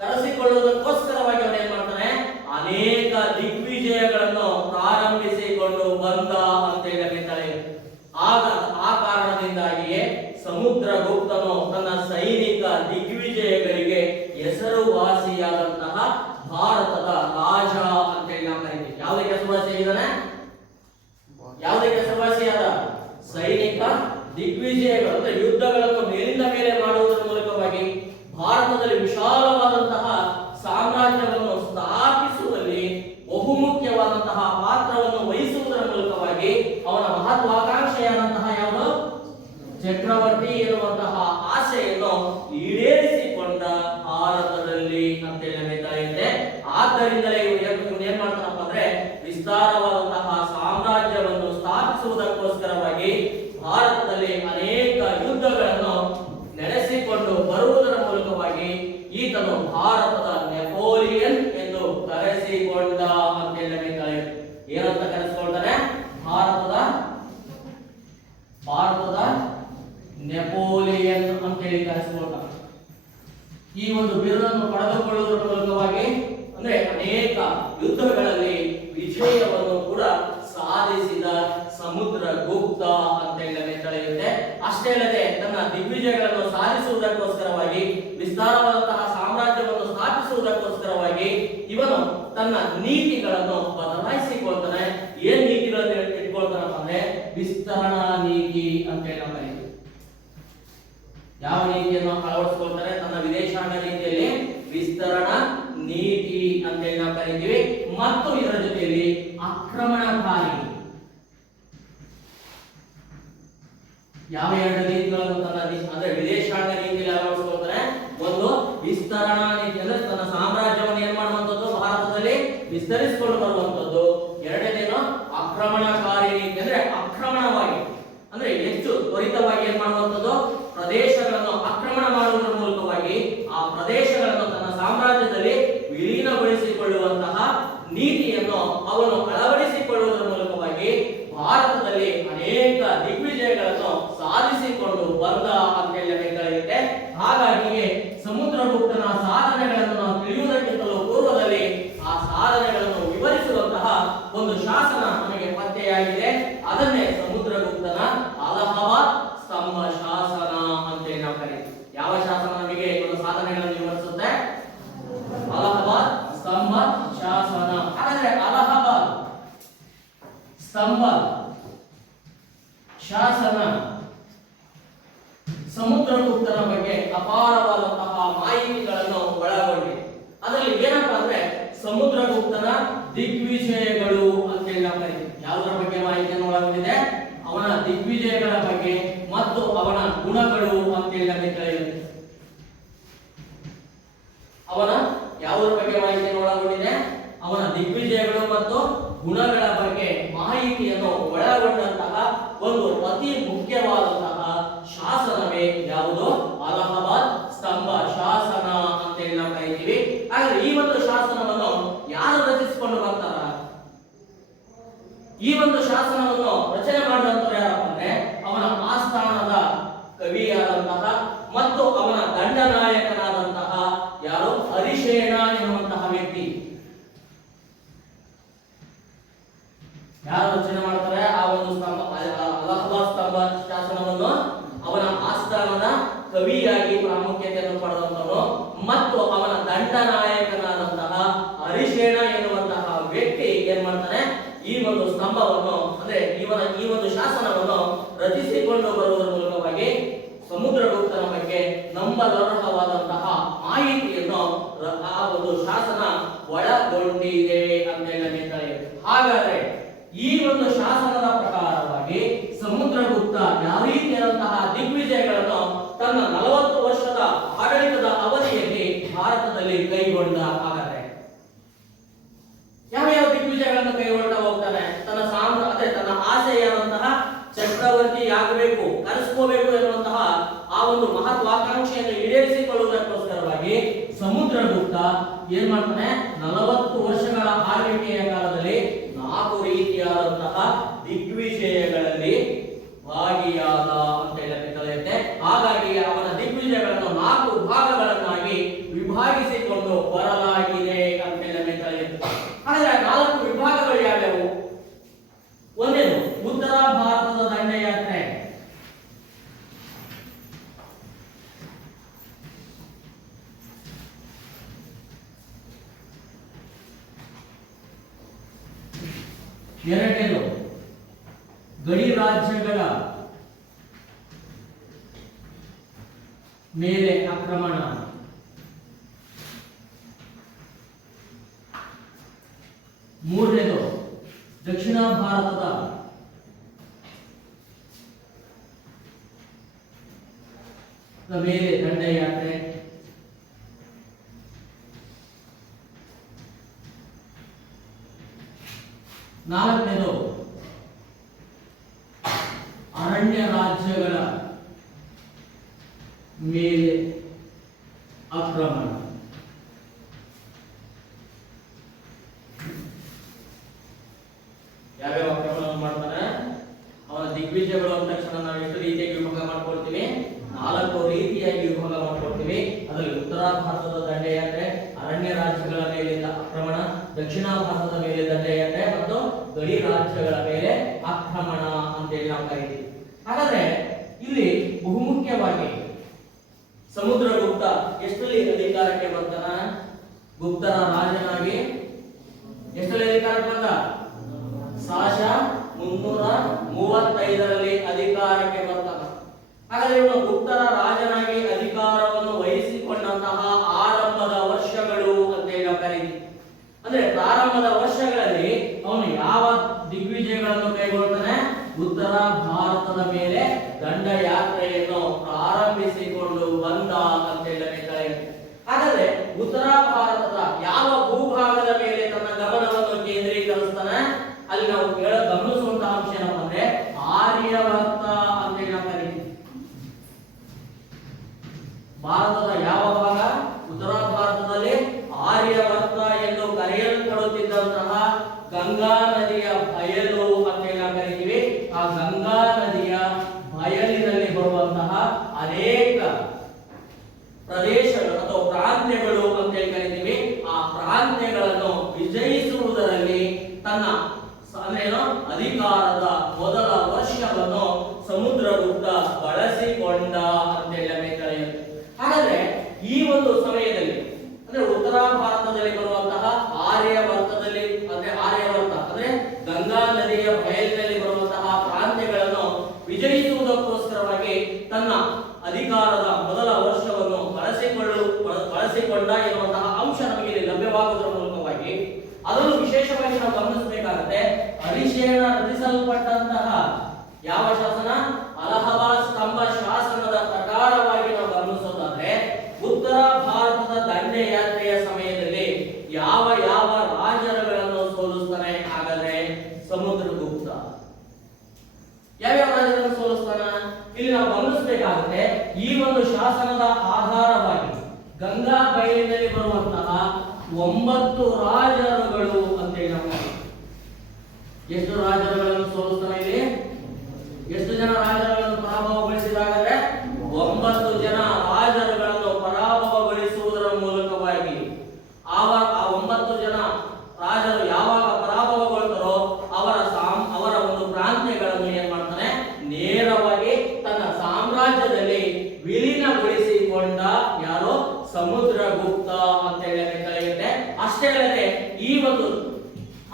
ಕರೆಸಿಕೊಳ್ಳುವುದಕ್ಕೋಸ್ಕರವಾಗಿ ಅವನು ಏನ್ ಮಾಡ್ತಾನೆ? ಅನೇಕ ದಿಗ್ವಿಜಯಗಳನ್ನು ಪ್ರಾರಂಭಿಸಿಕೊಂಡು ಬಂದ ಅಂತ ಹೇಳಿ. ಆಗ ಆ ಕಾರಣದಿಂದಾಗಿಯೇ ಸಮುದ್ರಗುಪ್ತನು ತನ್ನ ಸೈನಿಕ ದಿಗ್ವಿಜಯಗಳಿಗೆ ಹೆಸರುವಾಸಿಯಾದಂತಹ ಭಾರತದ ರಾಜ ಅಂತ ಹೇಳಿ ನಾವು ಕರೀತೀವಿ. ಯಾವುದಕ್ಕೆ ಹೆಸರುವಾಸಿಯಾಗಿದ್ದಾನೆ? ಯಾವುದಕ್ಕೆ ಹೆಸರುವಾಸಿಯಾದ? ಸೈನಿಕ ದಿಗ್ವಿಜಯಗಳು ಅಂದ್ರೆ ಯುದ್ಧಗಳನ್ನು ಮೇಲಿಂದ ಮೇಲೆ ಮಾಡುವುದರ ಮೂಲಕವಾಗಿ ಭಾರತದಲ್ಲಿ ವಿಶಾಲವಾದಂತಹ ಸಾಮ್ರಾಜ್ಯವನ್ನು ಸ್ಥಾಪಿಸುವಲ್ಲಿ ಬಹುಮುಖ್ಯವಾದಂತಹ ಪಾತ್ರವನ್ನು ವಹಿಸುವುದರ ಮೂಲಕವಾಗಿ ಅವನ ಮಹತ್ವಾಕಾಂಕ್ಷೆಯಾದಂತಹ ಯಾವುದು? ಚಕ್ರವರ್ತಿ ಎನ್ನುವಂತಹ ಆಸೆಯನ್ನು ಈಡೇರಿಸಿಕೊಂಡ ಭಾರತದಲ್ಲಿ ಅಂತ ಹೇಳಿ. ಆದ್ದರಿಂದಲೇ ಇವನು ಏನ್ ಮಾಡ್ತಾನಪ್ಪ ಅಂದ್ರೆ ವಿಸ್ತಾರವಾದಂತಹ ಸಾಮ್ರಾಜ್ಯವನ್ನು ಸ್ಥಾಪಿಸುವುದಕ್ಕೋಸ್ಕರವಾಗಿ ಭಾರತದಲ್ಲಿ ಅನೇಕ ಯುದ್ಧಗಳನ್ನು ನಡೆಸಿಕೊಂಡು ಬರುವುದರ ಮೂಲಕವಾಗಿ ಈತನು ಭಾರತದ ನೆಪೋಲಿಯನ್ ಎಂದು ಕರೆಸಿಕೊಂಡ ಅಂತ ಹೇಳಿ. ಏನಂತ ಕರೆಸಿಕೊಳ್ತಾನೆ? ಭಾರತದ ನೆಪೋಲಿಯನ್ ಅಂತ ಹೇಳಿ ಕರೆಸಿಕೊಳ್ತಾನೆ. ಈ ಒಂದು ಬಿರುದನ್ನು ಪಡೆದುಕೊಳ್ಳುವುದರ ಮೂಲಕವಾಗಿ ಅಂದ್ರೆ ಅನೇಕ ಯುದ್ಧಗಳಲ್ಲಿ ವಿಜಯವನ್ನು ಕೂಡ ಸಾಧಿಸಿದ ಸಮುದ್ರಗುಪ್ತ ಅಂತ ಹೇಳಿ. ಅಷ್ಟೇ ಅಲ್ಲದೆ ತನ್ನ ದಿಗ್ವಿಜಯಗಳನ್ನು ಸಾಧಿಸುವುದಕ್ಕೋಸ್ಕರವಾಗಿ ವಿಸ್ತಾರವಾದಂತಹ ಸಾಮ್ರಾಜ್ಯವನ್ನು ಸ್ಥಾಪಿಸುವುದಕ್ಕೋಸ್ಕರವಾಗಿ ಇವನು ತನ್ನ ನೀತಿಗಳನ್ನು ಬದಲಾಯಿಸಿಕೊಳ್ತಾನೆ. ಏನ್ ನೀತಿಗಳನ್ನು ಇಟ್ಕೊಳ್ತಾನಪ್ಪ ಅಂದ್ರೆ ವಿಸ್ತರಣಾ ನೀತಿ ಅಂತ ಹೇಳಿ ನಾವು ಕರೀತೀವಿ. ಯಾವ ನೀತಿಯನ್ನು ಅಳವಡಿಸಿಕೊಳ್ತಾರೆ? ತನ್ನ ವಿದೇಶಾಂಗ ನೀತಿಯಲ್ಲಿ ವಿಸ್ತರಣಾ ನೀತಿ ಅಂತ ಹೇಳಿ ನಾವು ಕರೀತೀವಿ. ಮತ್ತು ಇದರ ಜೊತೆಯಲ್ಲಿ ಆಕ್ರಮಣಕಾರಿ ಯಾವ ಎರಡು ನೀತಿಗಳನ್ನು ತನ್ನ ವಿಸ್ತರಿಸಿಕೊಂಡು ಬರುವಂತದ್ದು. ಎರಡನೇದೇನು ಆಕ್ರಮಣಕಾರಿ ನೀತಿ, ಅಂದ್ರೆ ಆಕ್ರಮಣವಾಗಿ ಅಂದ್ರೆ ಹೆಚ್ಚು ತ್ವರಿತವಾಗಿ ಏನ್ ಮಾಡುವಂತದ್ದು, ಪ್ರದೇಶಗಳನ್ನು ಆಕ್ರಮಣ ಮಾಡುವುದರ ಮೂಲಕವಾಗಿ ಆ ಪ್ರದೇಶಗಳನ್ನು ತನ್ನ ಸಾಮ್ರಾಜ್ಯದಲ್ಲಿ ವಿಲೀನಗೊಳಿಸಿಕೊಳ್ಳುವಂತಹ ನೀತಿಯನ್ನು ಅವನು ಅಳವಡಿಸಿಕೊಳ್ಳುವುದರ ಮೂಲಕವಾಗಿ ಭಾರತದಲ್ಲಿ ಅನೇಕ ದಿಗ್ವಿಜಯಗಳನ್ನು ಸಾಧಿಸಿಕೊಂಡು ಬಂದ ಅಂತ ಹೇಳಬೇಕಾಗುತ್ತೆ. ಹಾಗಾಗಿ ಸಮುದ್ರಗುಪ್ತನ ಸಾಧನೆಗಳನ್ನು ನಾವು ತಿಳಿಯುವುದಕ್ಕಿಂತಲೂ ಪೂರ್ವದಲ್ಲಿ ಆ ಸಾಧನೆಗಳನ್ನು ವಿವರಿಸುವಂತಹ ಒಂದು ಶಾಸನ ನಮಗೆ ಪತ್ತೆಯಾಗಿದೆ. ಅದನ್ನೇ ಸಮುದ್ರಗುಪ್ತನ ಅಲಹಾಬಾದ್ ಸ್ತಂಭ ಶಾಸನ ಅಂತ ನಾವು ಕರೀತೀವಿ. ಯಾವ ಶಾಸನ ನಮಗೆ ಒಂದು ಸಾಧನೆಗಳನ್ನು ವಿವರಿಸುತ್ತೆ? ಅಲಹಾಬಾದ್ ಸ್ತಂಭ ಶಾಸನ. ಹಾಗಾದ್ರೆ ಅಲಹಾಬಾದ್ ಸ್ತಂಭ ಶಾಸನ ಸಮುದ್ರಗುಪ್ತನ ಬಗ್ಗೆ ಅಪಾರವಾದಂತಹ ಮಾಹಿತಿಗಳನ್ನು ಒಳಗೊಂಡಿದೆ. ಅದರಲ್ಲಿ ಏನಪ್ಪಾ ಅಂದ್ರೆ ಸಮುದ್ರಗುಪ್ತನ ದಿಗ್ವಿಜಯಗಳು ಅಂತ ಹೇಳಿ ನಾವು ಕರೀತೀವಿ. ಯಾವುದರ ಬಗ್ಗೆ ಮಾಹಿತಿಯನ್ನು ಒಳಗೊಂಡಿದೆ? ಅವನ ದಿಗ್ವಿಜಯಗಳ ಬಗ್ಗೆ ಮತ್ತು ಅವನ ಗುಣಗಳು ಅಂತ ಹೇಳಿ ನಮಗೆ ತಿಳಿಯುತ್ತೆ. ಅವನ ಯಾವುದರ ಬಗ್ಗೆ ಮಾಹಿತಿಯನ್ನು ಒಳಗೊಂಡಿದೆ? ಅವನ ದಿಗ್ವಿಜಯಗಳು ಮತ್ತು ಗುಣಗಳ ಬಗ್ಗೆ ಮಾಹಿತಿಯನ್ನು ಒಳಗೊಂಡಂತಹ ಒಂದು ಅತಿ ಮುಖ್ಯವಾದಂತಹ ಶಾಸನವೇ ಯಾವುದು? ಅಲಹಾಬಾದ್ ಸ್ತಂಭ ಶಾಸನ ಅಂತ ಹೇಳಿ ನಾವು ಕರೀತೀವಿ. ಹಾಗಾದ್ರೆ ಈ ಒಂದು ಶಾಸನವನ್ನು ಯಾರು ರಚಿಸಿಕೊಂಡು ಬರ್ತಾರ? ಈ ಒಂದು ಶಾಸನವನ್ನು ರಚನೆ ಮಾಡಿದಂತವರು ಯಾರಪ್ಪ ಅಂದ್ರೆ ಅವನ ಆಸ್ಥಾನದ ಕವಿಯಾದಂತಹ ಮತ್ತು ಅವನ ದಂಡನಾಯಕನಾದಂತಹ ಯಾರು? ಹರಿಶೇಣ ಎನ್ನುವಂತಹ ವ್ಯಕ್ತಿ. ಯಾರು ರಚನೆ ಮಾಡ್ತಾರೆ ಆ ಒಂದು ಸ್ತಂಭ ಅಲಹಾಬಾದ್ ಸ್ತಂಭ ಶಾಸನವನ್ನು? ಅವನ ಆಸ್ಥಾನದ ಕವಿಯಾಗಿ ಪ್ರಾಮುಖ್ಯತೆಯನ್ನು ಪಡೆದಂತವನು ಮತ್ತು ಅವನ ದಂಡನಾಯಕನಾದಂತಹ ಹರಿಶೇಣ ಎನ್ನುವಂತಹ ವ್ಯಕ್ತಿ ಏನ್ ಮಾಡ್ತಾನೆ? ಈ ಒಂದು ಸ್ತಂಭವನ್ನು ಅಂದ್ರೆ ಈ ಒಂದು ಶಾಸನವನ್ನು ರಚಿಸಿಕೊಂಡು ಬರುವುದರ ಮೂಲಕವಾಗಿ ಸಮುದ್ರಗುಪ್ತನ ಬಗ್ಗೆ ನಂಬಲರ್ಹವಾದಂತಹ ಮಾಹಿತಿಯನ್ನು ಆ ಒಂದು ಶಾಸನ ಒಳಗೊಂಡಿದೆ ಅಂತ ಹೇಳಿ. ಹಾಗಾದ್ರೆ ಈ ಒಂದು ಶಾಸನದ ಪ್ರಕಾರವಾಗಿ ಸಮುದ್ರಗುಪ್ತ ಯಾವ ರೀತಿಯಾದಂತಹ ದಿಗ್ವಿಜಯಗಳನ್ನು ತನ್ನ 40 ವರ್ಷದ ಆಡಳಿತದ ಅವಧಿಯಲ್ಲಿ ಭಾರತದಲ್ಲಿ ಕೈಗೊಂಡ? ಹಾಗಾದ್ರೆ ಯಾವ ದಿಗ್ವಿಜಯಗಳನ್ನು ಕೈಗೊಂಡ ಹೋಗ್ತಾನೆ? ತನ್ನ ಆಸೆಯಾದಂತಹ ಚಕ್ರವರ್ತಿ ಆಗಬೇಕು, ಕರೆಸ್ಕೋಬೇಕು ಎನ್ನುವಂತಹ ಆ ಒಂದು ಮಹತ್ವಾಕಾಂಕ್ಷೆಯನ್ನು ಈಡೇರಿಸಿಕೊಳ್ಳುವುದಕ್ಕೋಸ್ಕರವಾಗಿ ಸಮುದ್ರಗುಪ್ತ ಏನ್ ಮಾಡ್ತಾನೆ? 40 ವರ್ಷಗಳ ಆಳ್ವಿಕೆಯ ಕಾಲದಲ್ಲಿ 4 ರೀತಿಯಾದಂತಹ ದಿಗ್ವಿಜಯಗಳಲ್ಲಿ ಭಾಗಿಯಾದ ಅಂತ ಹೇಳಬೇಕಾಗುತ್ತೆ. ಹಾಗಾಗಿ ಅವನ ದಿಗ್ವಿಜಯಗಳನ್ನು 4 ಭಾಗಗಳನ್ನಾಗಿ ವಿಭಾಗಿಸಿಕೊಂಡು ಬರಲಾಗಿದೆ ಅಂತ ಹೇಳಬೇಕಾಗುತ್ತೆ. ಹಾಗಾದ್ರೆ 4 ವಿಭಾಗಗಳು ಯಾವ್ಯಾವು? ಒಂದೇನು ಉತ್ತರ ಭಾರತದ ದಂಡಯಾತ್ರೆ. ಎರಡನೇದು ಗಡಿ ರಾಜ್ಯಗಳ ಮೇಲೆ ಆಕ್ರಮಣ. ಮೂರನೇದು ದಕ್ಷಿಣ ಭಾರತದ ಮೇಲೆ ದಂಡಯಾತ್ರೆ. ನಾಲ್ಕನೇದು ಅರಣ್ಯ ರಾಜ್ಯಗಳ ಮೇಲೆ ಆಕ್ರಮಣ. ಯಾವ್ಯಾವ ಆಕ್ರಮಣ ಮಾಡ್ತಾನೆ? ಅವನ ದಿಗ್ವಿಜಯಗಳು ಅಂದ ತಕ್ಷಣ ನಾವು ಎಷ್ಟು ರೀತಿಯಾಗಿ ವಿಭಾಗ ಮಾಡ್ಕೊಳ್ತೀವಿ? 4 ರೀತಿಯಾಗಿ ವಿಭಾಗ ಮಾಡ್ಕೊಳ್ತೀವಿ. ಅದರಲ್ಲಿ ಉತ್ತರ ಭಾರತದ ದಂಡಯಾತ್ರೆ, ಅರಣ್ಯ ರಾಜ್ಯಗಳ ಮೇಲಿಂದ ಆಕ್ರಮಣ, ದಕ್ಷಿಣ ಭಾರತದ ಮೇಲೆ ದಂಡಯಾತ್ರೆ ಮತ್ತು ಗಡಿ ರಾಜ್ಯಗಳ ಮೇಲೆ ಆಕ್ರಮಣ ಅಂತೇಳಿ ನಾವು ಕರೀತೀವಿ. ಹಾಗಾದ್ರೆ ಇಲ್ಲಿ ಬಹುಮುಖ್ಯವಾಗಿ ಸಮುದ್ರಗುಪ್ತ ಎಷ್ಟರಲ್ಲಿ ಅಧಿಕಾರಕ್ಕೆ ಬರ್ತಾನ? ಗುಪ್ತರ ರಾಜನಾಗಿ ಎಷ್ಟರಲ್ಲಿ ಅಧಿಕಾರಕ್ಕೆ ಬಂದ? ಸಾಶ 335ರಲ್ಲಿ ಅಧಿಕಾರಕ್ಕೆ ಬರ್ತಾನ. ಹಾಗಾದ್ರೆ ಇವನು ಗುಪ್ತರ ರಾಜನಾಗಿ ಅಧಿಕಾರವನ್ನು ವಹಿಸಿಕೊಂಡಂತಹ ಆರಂಭದ ವರ್ಷಗಳು ಅಂತ ಹೇಳಿ ನಾವು ಕರೀತೀವಿ. ಅಂದ್ರೆ ಪ್ರಾರಂಭದ ವರ್ಷಗಳಲ್ಲಿ ಅವನು ಯಾವ ದಿಗ್ವಿಜಯಗಳನ್ನು ಕೈಗೊಳ್ತಾನೆ? ಉತ್ತರ ಭಾರತದ ಮೇಲೆ ದಂಡಯಾತ್ರೆಯನ್ನು ಪ್ರಾರಂಭಿಸಿಕೊಂಡು ಬಂದ ಅಂತ ಹೇಳಬೇಕಾಗಿದೆ. ಹಾಗಾದ್ರೆ ಉತ್ತರ ಭಾರತದ ಯಾವ ಭೂಭಾಗದ ಮೇಲೆ ತನ್ನ ಗಮನವನ್ನು ಭಾರತದ ಯಾವ ಭಾಗ? ಉತ್ತರ ಭಾರತದಲ್ಲಿ ಆರ್ಯವರ್ತ ಎಂದು ಕರೆಯಲ್ಪಡುತ್ತಿದ್ದಂತಹ ಗಂಗಾ ನದಿಯ ಬಯಲು ಅಂತ ನಾವು ಕರಿತೀವಿ. ಆ ಗಂಗಾ ನದಿಯ ಬಯಲಿನಲ್ಲಿ ಬರುವಂತಹ ಅನೇಕ ಪ್ರದೇಶಗಳು ಅಥವಾ ಪ್ರಾಂತ್ಯಗಳು ಅಂತ ಕರಿತೀವಿ. ಆ ಪ್ರಾಂತ್ಯಗಳನ್ನು ವಿಜಯಿಸುವುದರಲ್ಲಿ ತನ್ನ ಅಧಿಕಾರದ ಮೊದಲ ವರ್ಷವನ್ನು ಸಮುದ್ರಗುಪ್ತ ಬಳಸಿಕೊಂಡ ಅಂತ ಹೇಳಿ. ಹಾಗಾದ್ರೆ ಈ ಒಂದು ಸಮಯದಲ್ಲಿ ಅಂದ್ರೆ ಉತ್ತರ ಭಾರತದಲ್ಲಿ ಬರುವಂತಹ ಆರ್ಯವರ್ತದಲ್ಲಿ ಆರ್ಯವರ್ತ ಅಂದ್ರೆ ಗಂಗಾ ನದಿಯ ಬಯಲಿನಲ್ಲಿ ಬರುವಂತಹ ಪ್ರಾಂತ್ಯಗಳನ್ನು ವಿಜಯಿಸುವುದಕ್ಕೋಸ್ಕರವಾಗಿ ತನ್ನ ಅಧಿಕಾರದ ಮೊದಲ ವರ್ಷವನ್ನು ಬಳಸಿಕೊಂಡ ಎನ್ನುವಂತಹ ಅಂಶ ನಮಗೆ ಇಲ್ಲಿ ಲಭ್ಯವಾಗುವುದರ ಮೂಲಕವಾಗಿ ಅದನ್ನು ವಿಶೇಷವಾಗಿ ನಾವು ಗಮನಿಸಬೇಕಾಗುತ್ತೆ. ಅರಿಶೇನ ರಚಿಸಲ್ಪಟ್ಟಂತಹ ಯಾವ ಶಾಸನ? ಅಲಹಾಬಾದ್ ಸ್ತಂಭ ಶಾಸನದ ಪ್ರಕಾರವಾಗಿ ನಾವು ಗಮನಿಸೋದಾದ್ರೆ ಉತ್ತರ ಭಾರತದ ದಂಡಯಾತ್ರೆಯ ಸಮಯದಲ್ಲಿ ಯಾವ ಯಾವ ರಾಜರುಗಳನ್ನು ಸೋಲಿಸ್ತಾನೆ? ಹಾಗಾದ್ರೆ ಸಮುದ್ರಗುಪ್ತ. ಯಾವ್ಯಾವ ರಾಜರನ್ನು ಸೋಲಿಸ್ತಾನ? ಇಲ್ಲಿ ನಾವು ಗಮನಿಸಬೇಕಾಗುತ್ತೆ. ಈ ಒಂದು ಶಾಸನದ ಆಧಾರವಾಗಿ ಗಂಗಾ ಬಯಲಿನಲ್ಲಿ ಬರುವಂತಹ 9 ರಾಜರುಗಳು ಅಂತ ಹೇಳಿ ಎಷ್ಟು ರಾಜರುಗಳನ್ನು ಸೋಲಿಸ್ತಾನೆ? ಇಲ್ಲಿ ಎಷ್ಟು ಜನ ರಾಜರುಗಳನ್ನು ಪರಾಭವಗೊಳಿಸಿದಾಗಂದ್ರೆ 9 ಜನ ರಾಜರುಗಳನ್ನು ಪರಾಭವಗೊಳಿಸುವುದರ ಮೂಲಕವಾಗಿ ಆ 9 ಜನ ರಾಜರು ಯಾವಾಗ ಪರಾಭವಗೊಳ್ತಾರೋ ಅವರ ಒಂದು ಪ್ರಾಂತ್ಯಗಳನ್ನು ಏನ್ ಮಾಡ್ತಾನೆ? ನೇರವಾಗಿ ತನ್ನ ಸಾಮ್ರಾಜ್ಯದಲ್ಲಿ ವಿಲೀನಗೊಳಿಸಿಕೊಂಡ ಯಾರು? ಸಮುದ್ರಗುಪ್ತ ಅಂತ ಹೇಳುತ್ತೆ. ಅಷ್ಟೇ ಅಲ್ಲದೆ ಈ ಒಂದು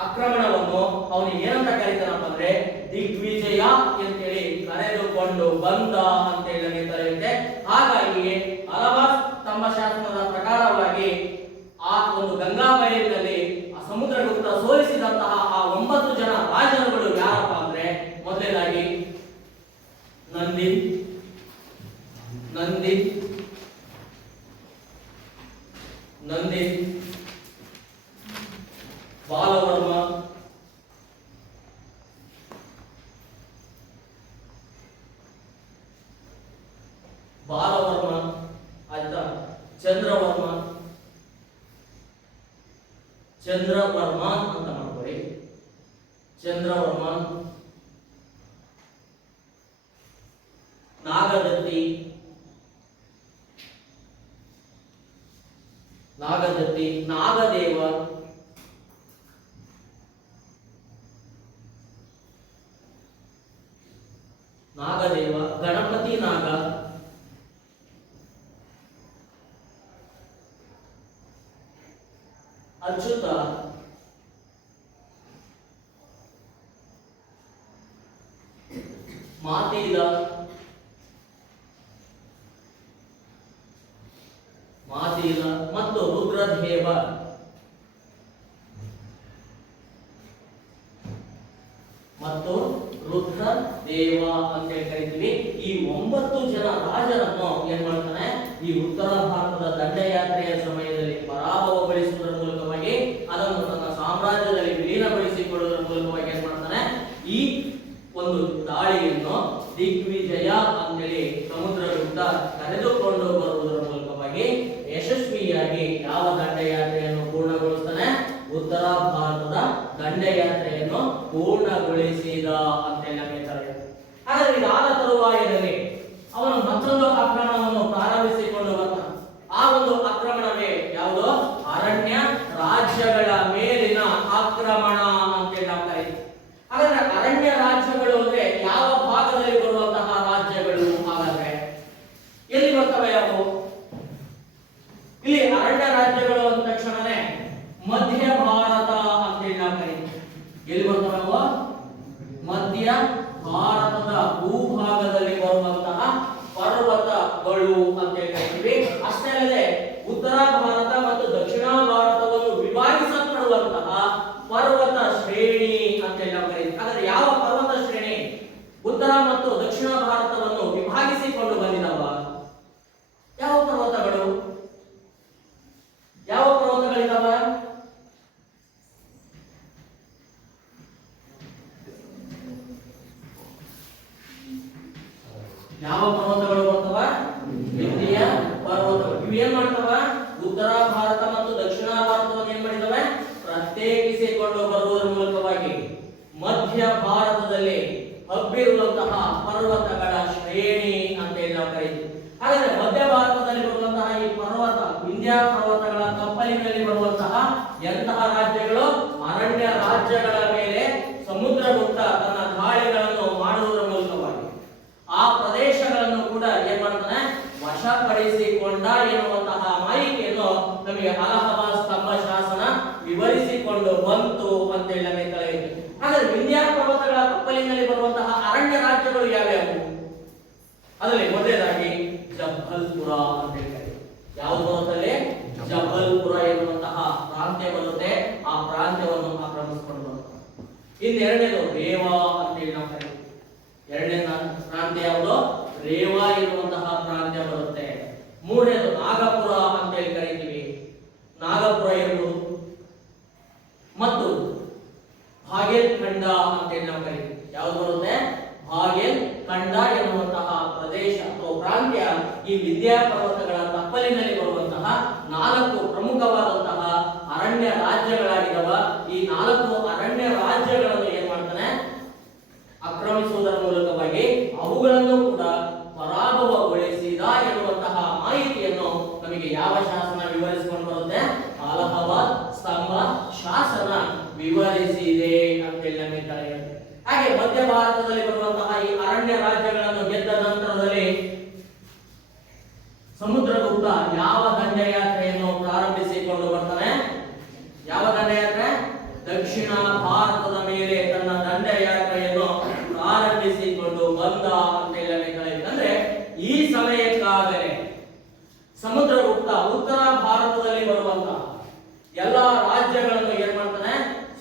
ಆಕ್ರಮಣವನ್ನು ಅವನು ಏನಂತ ಕರೀತಾನಪ್ಪ ಅಂದ್ರೆ ದಿಗ್ವಿಜಯ ಅಂತೇಳಿ ಕರೆದುಕೊಂಡು ಬಂದ ಅಂತ ಹೇಳುತ್ತೆ. ಹಾಗಾಗಿ ಅಲಹಾಬಾದ್ ಸ್ತಂಭ ಶಾಸನದ ಪ್ರಕಾರವಾಗಿ ಆ ಒಂದು ಗಂಗಾ ಬಯಲಿನಲ್ಲಿ ಸಮುದ್ರಗುಪ್ತ ಸೋಲಿಸಿದಂತಹ ಆ 9 ಜನ ರಾಜರುಗಳು ಯಾರಪ್ಪ ಅಂದ್ರೆ ಮೊದಲನೇದಾಗಿ ನಂದಿನ್, ಬಾಲವರ್ಮ, ಆಯ್ತಾ, ಚಂದ್ರವರ್ಮ ಅಂತ ಮಾಡ್ಕೊಳ್ಳಿ. ಚಂದ್ರವರ್ಮ, ನಾಗದತ್ತಿ, ನಾಗದೇವ, ಗಣಪತಿ ನಾಗ, ಅಚ್ಯುತ, ಮಾತೀಲ ಮತ್ತು ರುದ್ರದೇವ. ಅಂತ ಕರಿತೀವಿ. ಈ 9 ಜನ ರಾಜರನ್ನು ಏನ್ ಮಾಡ್ತಾನೆ? ಈ ಉತ್ತರ ಭಾರತದ ದಂಡಯಾತ್ರೆಯ ಸಮಯದಲ್ಲಿ ಪರಾಭವಗೊಳಿಸುವುದರ ಮೂಲಕವಾಗಿ ಅದನ್ನು ತನ್ನ ಸಾಮ್ರಾಜ್ಯದಲ್ಲಿ ವಿಲೀನಗೊಳಿಸಿಕೊಳ್ಳುವುದರ ಮೂಲಕವಾಗಿ ಏನ್ ಮಾಡ್ತಾನೆ? ಈ ಒಂದು ದಾಳಿಯನ್ನು ದಿಗ್ವಿಜಯ ಅಂತೇಳಿ ಸಮುದ್ರಗುಪ್ತ ಕರೆದುಕೊಂಡು ಬರುವುದರ ಮೂಲಕವಾಗಿ ಯಶಸ್ವಿಯಾಗಿ ಯಾವ ದಂಡಯಾತ್ರೆಯನ್ನು ಪೂರ್ಣಗೊಳಿಸ್ತಾನೆ? ಉತ್ತರ ಭಾರತದ ದಂಡಯಾತ್ರೆಯನ್ನು ಪೂರ್ಣಗೊಳಿಸಿದ ಅಂತ ಹೇಳ್ತಾರೆ. ಹಾಗಾದ್ರೆ ಇದಾದ ತರುವಾಯದಲ್ಲಿ ಅವನು ಮತ್ತೊಂದು ಆಕ್ರಮಣವನ್ನು ಪ್ರಾರಂಭಿಸಿಕೊಂಡು ಬರ್ತಾನೆ. ಆ ಒಂದು ಆಕ್ರಮಣವೇ ಯಾವುದು? ಅರಣ್ಯ ರಾಜ್ಯಗಳ ಮೇಲಿನ ಆಕ್ರಮಣ ಅಂತ ನಾವು ಕರೀತೀವಿ. ಹಾಗಾದ್ರೆ ಅರಣ್ಯ ರಾಜ್ಯಗಳು ಅಂದ್ರೆ ಯಾವ ಭಾಗದಲ್ಲಿ ಬರುವಂತಹ ರಾಜ್ಯಗಳು? ಹಾಗಾದ್ರೆ ಎಲ್ಲಿ ಬರ್ತವೆ ಅವು? ಇಲ್ಲಿ ಅರಣ್ಯ ರಾಜ್ಯಗಳು ಅಂದ ತಕ್ಷಣನೇ ಮಧ್ಯ ಭಾರತ ಅಂತ ನಾವು ಕರೀತೀವಿ. ಎಲ್ಲಿ ಬರ್ತವೆ ಅವು? ಮಧ್ಯ ಭಾರತದ ಭೂಭಾಗದಲ್ಲಿ ಬರುವಂತಹ ಪರ್ವತಗಳು ಅಂತ ಕರೀತೀವಿ. ಅಷ್ಟೇ ಅಲ್ಲದೆ ಉತ್ತರ ಭಾರತ ಮತ್ತು ದಕ್ಷಿಣ ಭಾರತವನ್ನು ವಿಭಾಗಿಸಲ್ಪಡುವಂತಹ ಪರ್ವತ ಶ್ರೇಣಿ ಅಂತ ನಾವು ಕರೀತೀವಿ. ಹಾಗಾದ್ರೆ ಯಾವ ಪರ್ವತ ಶ್ರೇಣಿ ಉತ್ತರ ಮತ್ತು ದಕ್ಷಿಣ ಭಾರತವನ್ನು ವಿಭಾಗಿಸಿಕೊಂಡು ಬಂದಿದವ? ಯಾವ ಪರ್ವತಗಳು? ಯಾವ ಇವೇನ್ ಮಾಡ್ತಾವ? ಉತ್ತರ ಭಾರತ ಮತ್ತು ದಕ್ಷಿಣ ಭಾರತವನ್ನು ಏನ್ ಮಾಡಿದವೆ? ಪ್ರತ್ಯೇಕಿಸಿಕೊಂಡು ಬರುವುದರ ಮೂಲಕವಾಗಿ ಮಧ್ಯ ಭಾರತದಲ್ಲಿ ಹಬ್ಬಿರುವಂತಹ ಪರ್ವತಗಳ ಶ್ರೇಣಿ ಅಂತ ಹೇಳಿ ನಾವು ಕರೀತೀವಿ. ಹಾಗಾದ್ರೆ ಮಧ್ಯ ಭಾರತದಲ್ಲಿ ಬರುವಂತಹ ಈ ಪರ್ವತ, ವಿಂಧ್ಯ ಪರ್ವತಗಳ ಕಪ್ಪಲಿನಲ್ಲಿ ಬರುವಂತಹ ಎಂತಹ ರಾಜ್ಯಗಳು? ಅರಣ್ಯ ರಾಜ್ಯಗಳ ಮೇಲೆ ಸಮುದ್ರಗುಪ್ತ ತನ್ನ ದಾಳಿಗಳನ್ನು ಮಾಡುವುದರ ಮೂಲಕವಾಗಿ ಆ ಪ್ರದೇಶಗಳನ್ನು ಕೂಡ ಏನ್ ಮಾಡ್ತಾನೆ? ವಶಪಡಿಸಿಕೊಂಡ ಎನ್ನುವಂತಹ ಮಾಹಿತಿಯನ್ನು ನಮಗೆ ಅಲಹಾಬಾದ್ ಸ್ತಂಭ ಶಾಸನ ವಿವರಿಸಿಕೊಂಡು ಬಂತು ಅಂತೇಳಿ ನಮಗೆ ತಿಳಿಯಿತು. ಹಾಗಾದ್ರೆ ವಿಂಧ್ಯ ಪರ್ವತಗಳ ಕಪ್ಪಲಿನಲ್ಲಿ ಬರುವಂತಹ ಅರಣ್ಯ ರಾಜ್ಯಗಳು ಯಾವ್ಯಾವು? ಅದರಲ್ಲಿ ಮೊದಲನೇದಾಗಿ ಜಬ್ಬಲ್ಪುರ ಅಂತ ಹೇಳ್ತಾರೆ. ಯಾವುದು ಬರುತ್ತಲ್ಲಿ? ಜಬ್ಬಲ್ಪುರ ಎನ್ನುವಂತಹ ಪ್ರಾಂತ್ಯ ಬರುತ್ತೆ. ಆ ಪ್ರಾಂತ್ಯವನ್ನು ಆಕ್ರಮಿಸಿಕೊಂಡು ಬರುತ್ತೆ. ಇನ್ನು ಎರಡನೇದು ರೇವಾ ಅಂತ ಹೇಳಿ ನಾವು ಕರೀತೀವಿ. ಎರಡನೇ ಪ್ರಾಂತ್ಯ ಯಾವುದು? ರೇವಾ ಎನ್ನುವಂತಹ ಪ್ರಾಂತ್ಯ ಬರುತ್ತೆ. ಮೂರನೇದು ನಾಗಪುರ ಅಂತ ಹೇಳಿ ಕರೀತೀವಿ. ನಾಗಪುರ ಇರುವುದು ಮತ್ತು ಭಾಗೇಲ್ಖಂಡ ಅಂತ ಹೇಳಿ ನಾವು ಕರೀತೀವಿ. ಯಾವುದು ಬರುತ್ತೆ? ಭಾಗೇಲ್ಖಂಡ ಎನ್ನುವಂತಹ ಪ್ರದೇಶ ಅಥವಾ ಪ್ರಾಂತ್ಯ ಈ ವಿಂಧ್ಯ ಪರ್ವತಗಳ ತಪ್ಪಲಿನಲ್ಲಿ ಬರುವಂತಹ 4 ಪ್ರಮುಖವಾದಂತಹ ಅರಣ್ಯ ರಾಜ್ಯಗಳಾಗಿದ್ದಾವ. ಈ 4 ಅರಣ್ಯ ರಾಜ್ಯಗಳನ್ನು ಏನ್ ಮಾಡ್ತಾನೆ? ಆಕ್ರಮಿಸುವುದರ ಮೂಲಕವಾಗಿ ಅವುಗಳನ್ನು ಕೂಡ ಪರಾಭವಗೊಳಿಸಿದ ಎನ್ನುವಂತಹ ಮಾಹಿತಿಯನ್ನು ನಮಗೆ ಯಾವ ಶಾಸನ ವಿವರಿಸಿಕೊಂಡು ಬರುತ್ತೆ? ಅಲಹಾಬಾದ್ ಸ್ತಂಭ ಶಾಸನ ವಿವರಿಸಿದೆ ಅಂತೇಳಿ ನಮಗೆ ತಿಳಿಯುತ್ತೆ. ಹಾಗೆ ಮಧ್ಯ ಭಾರತದಲ್ಲಿ ಬರುವಂತಹ ಈ ಅರಣ್ಯ ರಾಜ್ಯಗಳನ್ನು ಗೆದ್ದ ನಂತರದಲ್ಲಿ ಸಮುದ್ರಗುಪ್ತ ಯಾವ ದಂಡಯಾತ್ರೆಯನ್ನು ಪ್ರಾರಂಭಿಸಿಕೊಂಡು ಬರ್ತಾನೆ? ಯಾವ ದಂಡಯಾತ್ರೆ? ದಕ್ಷಿಣ ಭಾರತದ ಮೇಲೆ ತನ್ನ ದಂಡಯಾತ್ರೆಯನ್ನು ಪ್ರಾರಂಭಿಸಿಕೊಂಡು ಬಂದ ಅಂತ ಹೇಳಿ. ಅಂದ್ರೆ ಈ ಸಮಯಕ್ಕಾಗಲೇ ಸಮುದ್ರಗುಪ್ತ ಉತ್ತರ ಭಾರತದಲ್ಲಿ ಬರುವಂತಹ ಎಲ್ಲಾ ರಾಜ್ಯಗಳನ್ನು ಏನ್ ಮಾಡ್ತಾನೆ?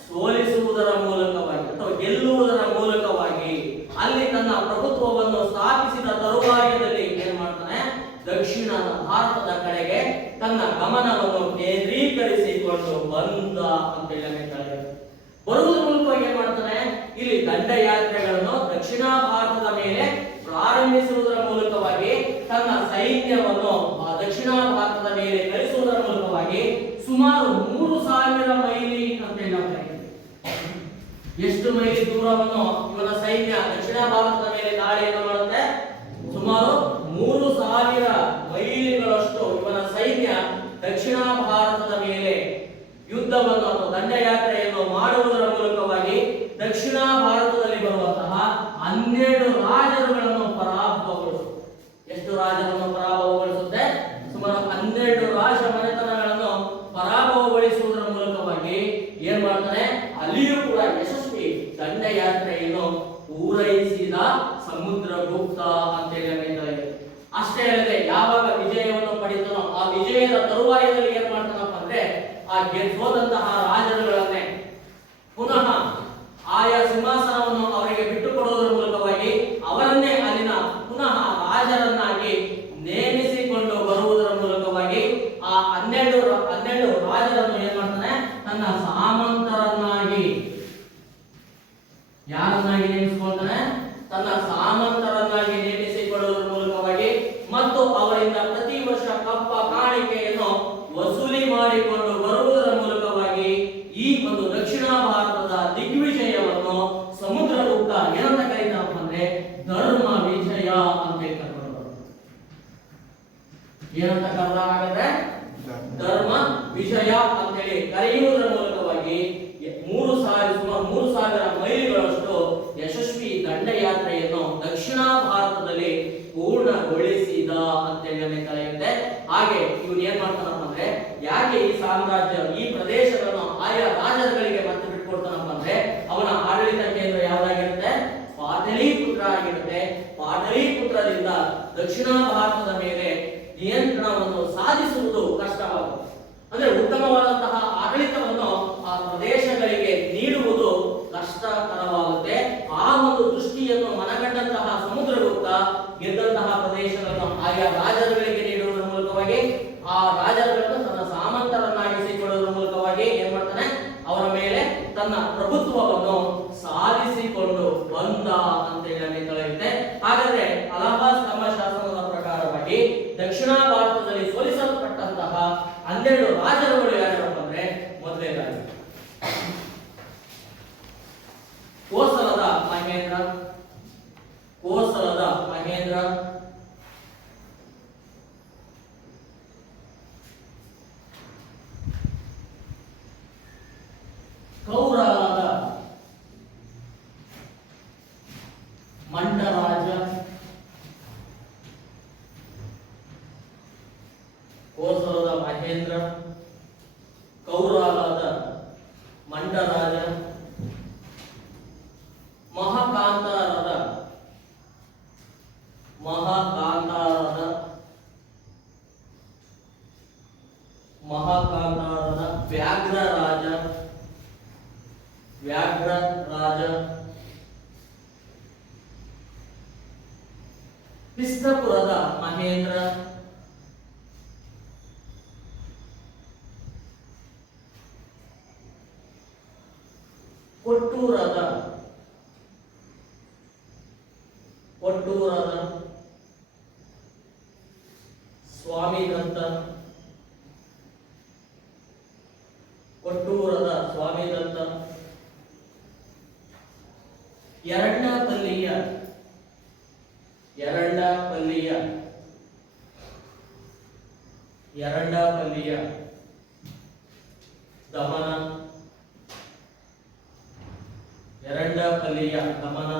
ಸೋಲಿಸುವುದರ ಮೂಲಕವಾಗಿ ಅಥವಾ ಗೆಲ್ಲುವುದರ ಮೂಲಕವಾಗಿ ಅಲ್ಲಿ ತನ್ನ ಪ್ರಭುತ್ವವನ್ನು ಸ್ಥಾಪಿಸಿದ ತರುವಾಯದಲ್ಲಿ ಏನ್ ಮಾಡ್ತಾನೆ? ದಕ್ಷಿಣ ಭಾರತದ ಕಡೆಗೆ ತನ್ನ ಗಮನವನ್ನು ಕೇಂದ್ರೀಕರಿಸಿಕೊಂಡು ಬಂದ ಅಂತ ಹೇಳಿ. ಬರುವುದರ ಮೂಲಕವಾಗಿ ಏನ್ ಮಾಡ್ತಾನೆ? ಇಲ್ಲಿ ದಂಡಯಾತ್ರೆಗಳನ್ನು ದಕ್ಷಿಣ ಭಾರತದ ಮೇಲೆ ಪ್ರಾರಂಭಿಸುವುದರ ಮೂಲಕವಾಗಿ ತನ್ನ ಸೈನ್ಯವನ್ನು ದಕ್ಷಿಣ ಭಾರತದ ಮೇಲೆ ಕಳಿಸುವುದರ ಮೂಲಕವಾಗಿ ಸುಮಾರು 3000 ಮೈಲಿ ಅಂತ ಹೇಳಿ. ಎಷ್ಟು ಮೈಲಿ ದೂರವನ್ನು ಇವನ ಸೈನ್ಯ ದಕ್ಷಿಣ ಭಾರತದ ಮೇಲೆ ದಾಳಿಯನ್ನು ಮಾಡುತ್ತೆ? ಸುಮಾರು 3000 ಮೈಲಿಗಳಷ್ಟು ಇವನ ಸೈನ್ಯ ದಕ್ಷಿಣ ಭಾರತದ ಮೇಲೆ ಯುದ್ಧವನ್ನು ಅಥವಾ ದಂಡಯಾತ್ರೆಯನ್ನು ಮಾಡುವುದರ ಮೂಲಕವಾಗಿ ದಕ್ಷಿಣ ಭಾರತದಲ್ಲಿ ಬರುವಂತಹ 12 ರಾಜರುಗಳನ್ನು ಪರಾಭವಗೊಳಿಸುತ್ತೆ. ಎಷ್ಟು ರಾಜರನ್ನು ಪರಾಭವಗೊಳಿಸುತ್ತೆ? ಸುಮಾರು 12 ರಾಜ ಮನೆತನಗಳನ್ನು ಪರಾಭವಗೊಳಿಸುವುದರ ಮೂಲಕವಾಗಿ ಏನ್ ಮಾಡ್ತಾನೆ? ಅಲ್ಲಿಯೂ ಕೂಡ ಯಶಸ್ವಿ ದಂಡಯಾತ್ರೆಯನ್ನು ಪೂರೈಸಿದ ಸಮುದ್ರಗುಪ್ತ ಅಂತ ಹೇಳಿ. ಅಷ್ಟೇ ಅಲ್ಲದೆ ಯಾವಾಗ ವಿಜಯವನ್ನು ಪಡೆದನೋ ಆ ವಿಜಯದ ತರುವಾಯದಲ್ಲಿ ಏನ್ ಮಾಡ್ತಾನಪ್ಪ ಅಂದ್ರೆ ಆ ಗೆದ್ದೋದಂತಹ ರಾಜರುಗಳನ್ನೇ ಪುನಃ ಆಯಾ ಸಿಂಹಾಸನವನ್ನು ಅವರಿಗೆ ಬಿಟ್ಟುಕೊಡುವುದರ ಮೂಲಕವಾಗಿ ಅವರನ್ನೇ ಅಲ್ಲಿನ ಪುನಃ ರಾಜರನ್ನಾಗಿ ನೇಮಿಸಿಕೊಂಡು ಬರುವುದರ ಮೂಲಕವಾಗಿ ಆ 12 ರಾಜರನ್ನು ಏನ್ ಮಾಡ್ತಾನೆ? ತನ್ನ ಸಾಮಂತರನ್ನಾಗಿ ಯಾರನ್ನಾಗಿ ನೇಮಿಸಿಕೊಳ್ತಾನೆ? ತನ್ನ ಸಾಮಂತರನ್ನಾಗಿ ನೇಮಿಸಿಕೊಳ್ಳುವುದರ ಮೂಲಕವಾಗಿ ಮತ್ತು ಅವರಿಂದ ಪ್ರತಿ ವರ್ಷ ಕಪ್ಪ ಕಾಣಿಕೆಯನ್ನು ವಸೂಲಿ ಮಾಡಿಕೊಂಡು ಬರುವುದರ ಮೂಲಕವಾಗಿ ಈ ಒಂದು ದಕ್ಷಿಣ ಭಾರತದ ದಿಗ್ವಿಜಯವನ್ನು ಸಮುದ್ರಗುಪ್ತ ಏನಂತ ಕರೀತಾರಪ್ಪ ಅಂದ್ರೆ ಧರ್ಮ ವಿಜಯ ಅಂತ ಕರೆದರು. ಏನಂತ ಕರೆದ? ಹಾಗಾದ್ರೆ ಧರ್ಮ ವಿಜಯ ಅಂತೇಳಿ ಕರೆಯುವುದರ ಮೂಲಕವಾಗಿ ಸುಮಾರು 3000 ಮೈಲಿಗಳಷ್ಟು ಯಶಸ್ವಿ ದಂಡಯಾತ್ರೆಯನ್ನು ದಕ್ಷಿಣ ಭಾರತದಲ್ಲಿ ಪೂರ್ಣಗೊಳಿಸಿದ ಅಂತೇಳಿ ನಮಗೆ ಕರೆಯುತ್ತೆ. ಹಾಗೆ ಇವನು ಏನ್ ಮಾಡ್ತಾನಪ್ಪ ಅಂದ್ರೆ ಯಾಕೆ ಈ ಸಾಮ್ರಾಜ್ಯ ಈ ಪ್ರದೇಶಗಳನ್ನು ಆಯಾ ರಾಜರುಗಳಿಗೆ ಮತ್ತೆ ಬಿಟ್ಕೊಡ್ತಾನಪ್ಪ ಅಂದ್ರೆ ಅವನ ಆಡಳಿತ ಕೇಂದ್ರ ಯಾವ್ದಾಗಿರುತ್ತೆ? ಪಾಟಲಿಪುತ್ರ ಆಗಿರುತ್ತೆ. ಪಾಟಲಿಪುತ್ರದಿಂದ ದಕ್ಷಿಣ ಭಾರತದ ಮೇಲೆ ನಿಯಂತ್ರಣವನ್ನು ಸಾಧಿಸುವುದು ಕಷ್ಟವಾಗುತ್ತೆ. ಅಂದ್ರೆ ಉತ್ತಮವಾದಂತಹ ಆಡಳಿತವನ್ನು ಆ ಪ್ರದೇಶಗಳಿಗೆ ನೀಡುವುದು ಕಷ್ಟಕರವಾಗುತ್ತೆ. ಆ ಒಂದು ದೃಷ್ಟಿಯನ್ನು ಮನಗಂಡಂತಹ ಸಮುದ್ರಗುಪ್ತ ಗೆದ್ದಂತಹ ಪ್ರದೇಶಗಳನ್ನು ಆಯಾ ರಾಜರುಗಳಿಗೆ ನೀಡುವುದರ ಮೂಲಕವಾಗಿ ಆ ರಾಜರುಗಳನ್ನು ತನ್ನ ಸಾಮಂತರನ್ನಾಗಿಸಿಕೊಳ್ಳುವುದರ ಮೂಲಕವಾಗಿ ಏನ್ ಮಾಡ್ತಾನೆ? ಅವರ ಮೇಲೆ ತನ್ನ ಪ್ರಭುತ್ವವನ್ನು ಸಾಧಿಸಿಕೊಂಡು ಬಂದ ಅಂತೇಳಿ ನಮಗೆ ತಿಳಿಯುತ್ತೆ. ಹಾಗಾದ್ರೆ ಅಲಹಾಬಾದ್ ಸ್ತಂಭ ಶಾಸನದ ಪ್ರಕಾರವಾಗಿ ದಕ್ಷಿಣ ಭಾರತದಲ್ಲಿ ಸೋಲಿಸಲ್ಪಟ್ಟ 12 ರಾಜರುಗಳು ಯಾರ್ಯಾರಪ್ಪ ಅಂದ್ರೆ ಮೊದಲನೇದಾಗಿ ಕೋಸಲದ ಮಹೇಂದ್ರ, ಕೋಸಲದ ಮಹೇಂದ್ರ, ಕೌರಾಲದ ಮಂಡರಾಜ, ಕೋಸಲದ ಮಹೇಂದ್ರ, ಕೌರಾಲದ ಮಂಡರಾಜ, ಮಹಾಕಾಂತಾರದ ಮಹಾಕಾಂತಾರದ ಮಹಾಕಾಂತಾರದ ವ್ಯಾಘ್ರರಾಜ, ವ್ಯಾಘ್ರರಾಜ, ಪಿಷ್ಟಪುರದ ಮಹೇಂದ್ರ, ಕೊಟ್ಟೂರದ ಕೊಟ್ಟೂರದ ಸ್ವಾಮಿದತ್ತ, ಕೊಟ್ಟೂರದ ಸ್ವಾಮಿದತ್ತ, ಎರಡನಪಲ್ಲಿಯ ಎರಡನಪಲ್ಲಿಯ ಎರಡನಪಲ್ಲಿಯ ದಮನ, ಎರಡನಪಲ್ಲಿಯ ದಮನ,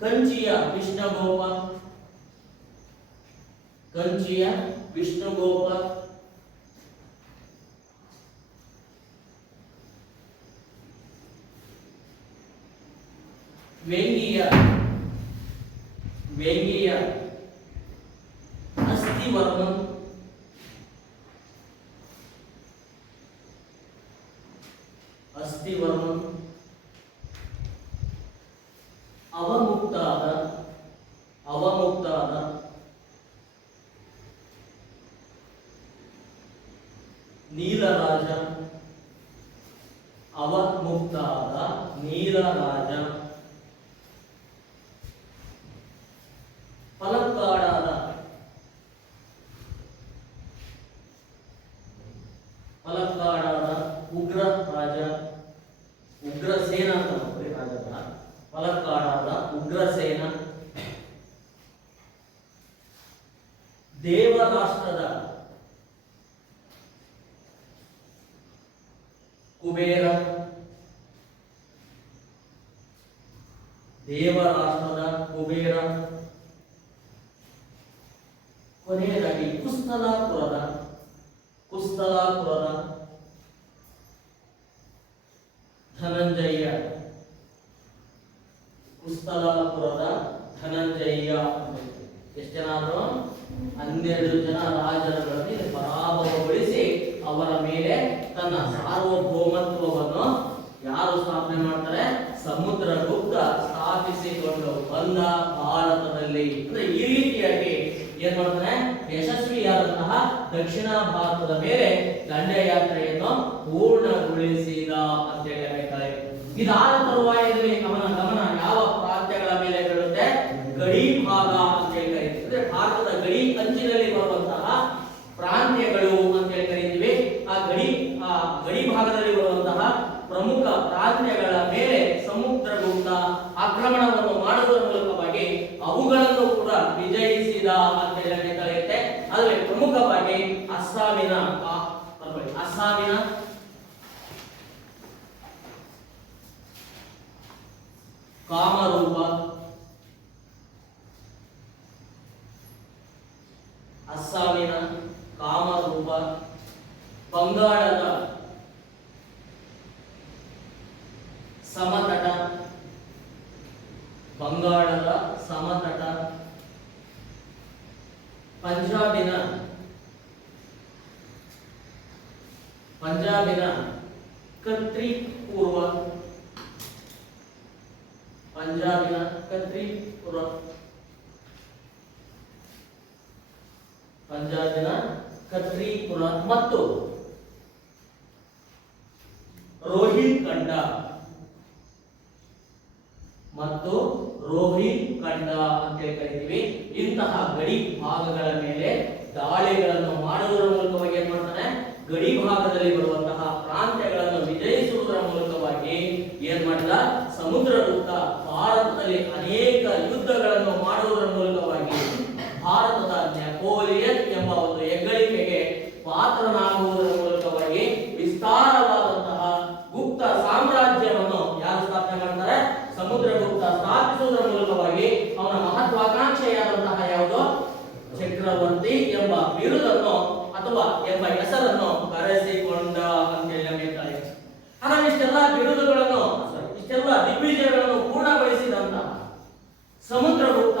ಕಂಚಿಯ ವಿಷ್ಣುಗೋಪ, ಕಂಚಿಯ ವಿಷ್ಣುಗೋಪ, ವೇಂಗಿಯ ವೇಂಗಿಯ ಅಸ್ಥಿವರ್ಮನ್, ಅಸ್ಥಿವರ್ಮನ್, ಅವಮುಕ್ತಾದ ಅವಮುಕ್ತಾದ, ನೀಲರಾಜ, ಅವಮುಕ್ತಾದ ನೀಲರಾಜ, ಫಲಕ್ಕಾಡಾದ ಫಲಕ್ಕಾಡಾದ ಉಗ್ರ ರಾಜ, ಉಗ್ರಸೇನ ಅಂತ ನೋಡಿ ರಾಜದ, ಫಲಕ್ಕಾಡಾದ ಉಗ್ರಸೇನ, ದೇವರಾಷ್ಟ್ರದ ಕುಬೇರ, ದೇವರಾಷ್ಟ್ರದ ಕುಬೇರ, ಕೊನೆಯದಾಗಿ ಕುಸ್ತಲಾಪುರದ ಕುಸ್ತಲಾಪುರದ ಧನಂಜಯ, ಕುಸ್ತಲಾಪುರದ ಧನಂಜಯ. ಎಷ್ಟು ಜನ ಆದ್ರು? 12 ಜನ ರಾಜರುಗಳಲ್ಲಿ ಪರಾಭವಗೊಳಿಸಿ ಅವರ ಮೇಲೆ ತನ್ನ ಸಾರ್ವಭೌಮತ್ವವನ್ನು ಯಾರು ಸ್ಥಾಪನೆ ಮಾಡ್ತಾರೆ? ಸಮುದ್ರಗುಪ್ತ ಸ್ಥಾಪಿಸಿಕೊಂಡು ಬಂದ ಭಾರತದಲ್ಲಿ. ಅಂದ್ರೆ ಈ ರೀತಿಯಾಗಿ ಏನ್ ಮಾಡ್ತಾನೆ? ಯಶಸ್ವಿಯಾದಂತಹ ದಕ್ಷಿಣ ಭಾರತದ ಮೇಲೆ ದಂಡಯಾತ್ರೆಯನ್ನು ಪೂರ್ಣಗೊಳಿಸಿದ ಅಂತ ಹೇಳಬೇಕಾಗಿದೆ. ಇದಾದ ತರುವಾಯದಲ್ಲಿ ಅವನ ಗಮನ ಯಾವ ಪ್ರಾಂತ್ಯಗಳ ಮೇಲೆ ಬೀಳುತ್ತೆ? ಗಡಿ ಭಾಗ ಅಂತ ಹೇಳಿ ಕರೀತೀವಿ. ಅಂದ್ರೆ ಭಾರತದ ಗಡಿ ಅಂಚಿನಲ್ಲಿ ಬರುವಂತಹ ಪ್ರಾಂತ್ಯಗಳು ಅಂತ ಹೇಳಿ ಕರೀತೀವಿ. ಆ ಗಡಿ ಭಾಗದಲ್ಲಿ ಬರುವಂತಹ ಪ್ರಮುಖ ಪ್ರಾಂತ್ಯಗಳ ಮೇಲೆ ಸಮುದ್ರಗುಪ್ತ ಆಕ್ರಮಣವನ್ನು ಮಾಡುವುದರ ಮೂಲಕವಾಗಿ ಅವುಗಳನ್ನು ಕೂಡ ವಿಜಯಿಸಿದ ಅಂತ ಹೇಳಿ ಕರೆಯುತ್ತೆ. ಅದರಲ್ಲಿ ಪ್ರಮುಖವಾಗಿ ಅಸ್ಸಾಮಿನ ಕಾಮರೂಪ, ಅಸ್ಸಾಮಿನ ಕಾಮರೂಪ, ಬಂಗಾಳದ ಸಮತಟ, ಬಂಗಾಳದ ಸಮತಟ, ಪಂಜಾಬಿನ ಕತ್ರಿ ಪೂರ್ವ, ಪಂಜಾಬಿನ ಕತ್ರಿ ಪೂರ್ವ, ಪಂಜಾಬಿನ ಕತ್ರಿಪುರ ಮತ್ತು ರೋಹಿಲ್ಖಂಡ ರೋಹಿಲ್ ಖಂಡ ಅಂತ ಕರಿತೀವಿ. ಇಂತಹ ಗಡಿ ಭಾಗಗಳ ಮೇಲೆ ದಾಳಿಗಳನ್ನು ಮಾಡುವುದರ ಮೂಲಕವಾಗಿ ಏನ್ ಮಾಡ್ತಾನೆ, ಗಡಿ ಭಾಗದಲ್ಲಿ ಬರುವಂತಹ ಪ್ರಾಂತ್ಯಗಳನ್ನು ವಿಜಯಿಸುವುದರ ಮೂಲಕವಾಗಿ ಏನ್ ಮಾಡಿದ, ಸಮುದ್ರಗುಪ್ತ ಭಾರತದಲ್ಲಿ ಅನೇಕ ಯುದ್ಧಗಳನ್ನು ಮಾಡುವುದರ ಮೂಲಕವಾಗಿ ಭಾರತದ ನೆಪೋಲಿಯನ್ ಎಂಬ ಒಂದು ಹೆಗ್ಗಳಿಕೆಗೆ ಪಾತ್ರನಾಗುವುದರ ಮೂಲಕವಾಗಿ ವಿಸ್ತಾರವಾದಂತಹ ಗುಪ್ತ ಸಾಮ್ರಾಜ್ಯವನ್ನು ಯಾರು ಸ್ಥಾಪನೆ ಮಾಡ್ತಾರೆ, ಸಮುದ್ರಗುಪ್ತ ಸ್ಥಾಪಿಸುವುದರ ಮೂಲಕವಾಗಿ ಅವನ ಮಹತ್ವಾಕಾಂಕ್ಷೆಯಾದಂತಹ ಯಾವುದು, ಚಕ್ರವರ್ತಿ ಎಂಬ ಬಿರುದನ್ನು ಅಥವಾ ಎಂಬ ಹೆಸರನ್ನು ಕರೆಸಿಕೊಂಡ ಅಂತ ಹೇಳ್ತಾರೆ. ಹಾಗಾಗಿ ಇಷ್ಟೆಲ್ಲ ಬಿರುದುಗಳನ್ನು, ಇಷ್ಟೆಲ್ಲ ದಿಗ್ವಿಜಯಗಳನ್ನು ಪೂರ್ಣಗೊಳಿಸಿದಂತಹ ಸಮುದ್ರಗುಪ್ತ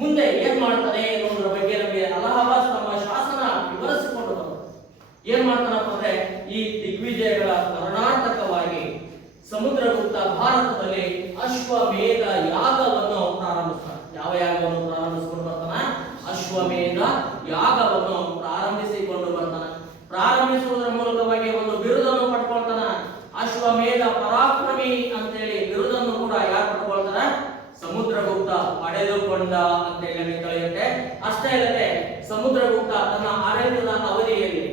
ಮುಂದೆ ಏನ್ ಮಾಡ್ತಾನೆ ಎನ್ನುವುದರ ಬಗ್ಗೆ ನಮಗೆ ಅಲಹಾಬಾದ್ ತಮ್ಮ ಶಾಸನ ವಿವರಿಸಿಕೊಂಡು ಏನ್ ಮಾಡ್ತಾನಪ್ಪ ಅಂದ್ರೆ, ಈ ದಿಗ್ವಿಜಯಗಳ ಸ್ಮರಣಾರ್ಥಕವಾಗಿ ಸಮುದ್ರಗುಪ್ತ ಭಾರತದಲ್ಲಿ ಅಶ್ವಮೇಧ ಯಾಗವನ್ನು ಪ್ರಾರಂಭಿಸ್ತಾನೆ. ಯಾವ ಯಾಗವನ್ನು ಪ್ರಾರಂಭಿಸಿಕೊಂಡು ಬರ್ತಾನೆ, ಅಶ್ವಮೇಧ ಯಾಗವನ್ನು ಪ್ರಾರಂಭಿಸಿಕೊಂಡು ಬರ್ತಾನೆ. ಪ್ರಾರಂಭಿಸುವುದರ ಮೂಲಕವಾಗಿ ಒಂದು ಬಿರುದನ್ನು ಪಡ್ಕೊಳ್ತಾನ, ಅಶ್ವಮೇಧ ಪರಾಕ್ರಮಿ ಅಂತೇಳಿ ಬಿರುದನ್ನು ಕೂಡ ಯಾರು ಪಡ್ಕೊಳ್ತಾನೆ, ಸಮುದ್ರಗುಪ್ತ ಪಡೆದುಕೊಂಡ ಅಂತೇಳಿ ನಮಗೆ ತಿಳಿಯುತ್ತೆ. ಅಷ್ಟೇ ಅಲ್ಲದೆ ಸಮುದ್ರಗುಪ್ತ ತನ್ನ ಆಡಳಿತದ ಅವಧಿಯಲ್ಲಿ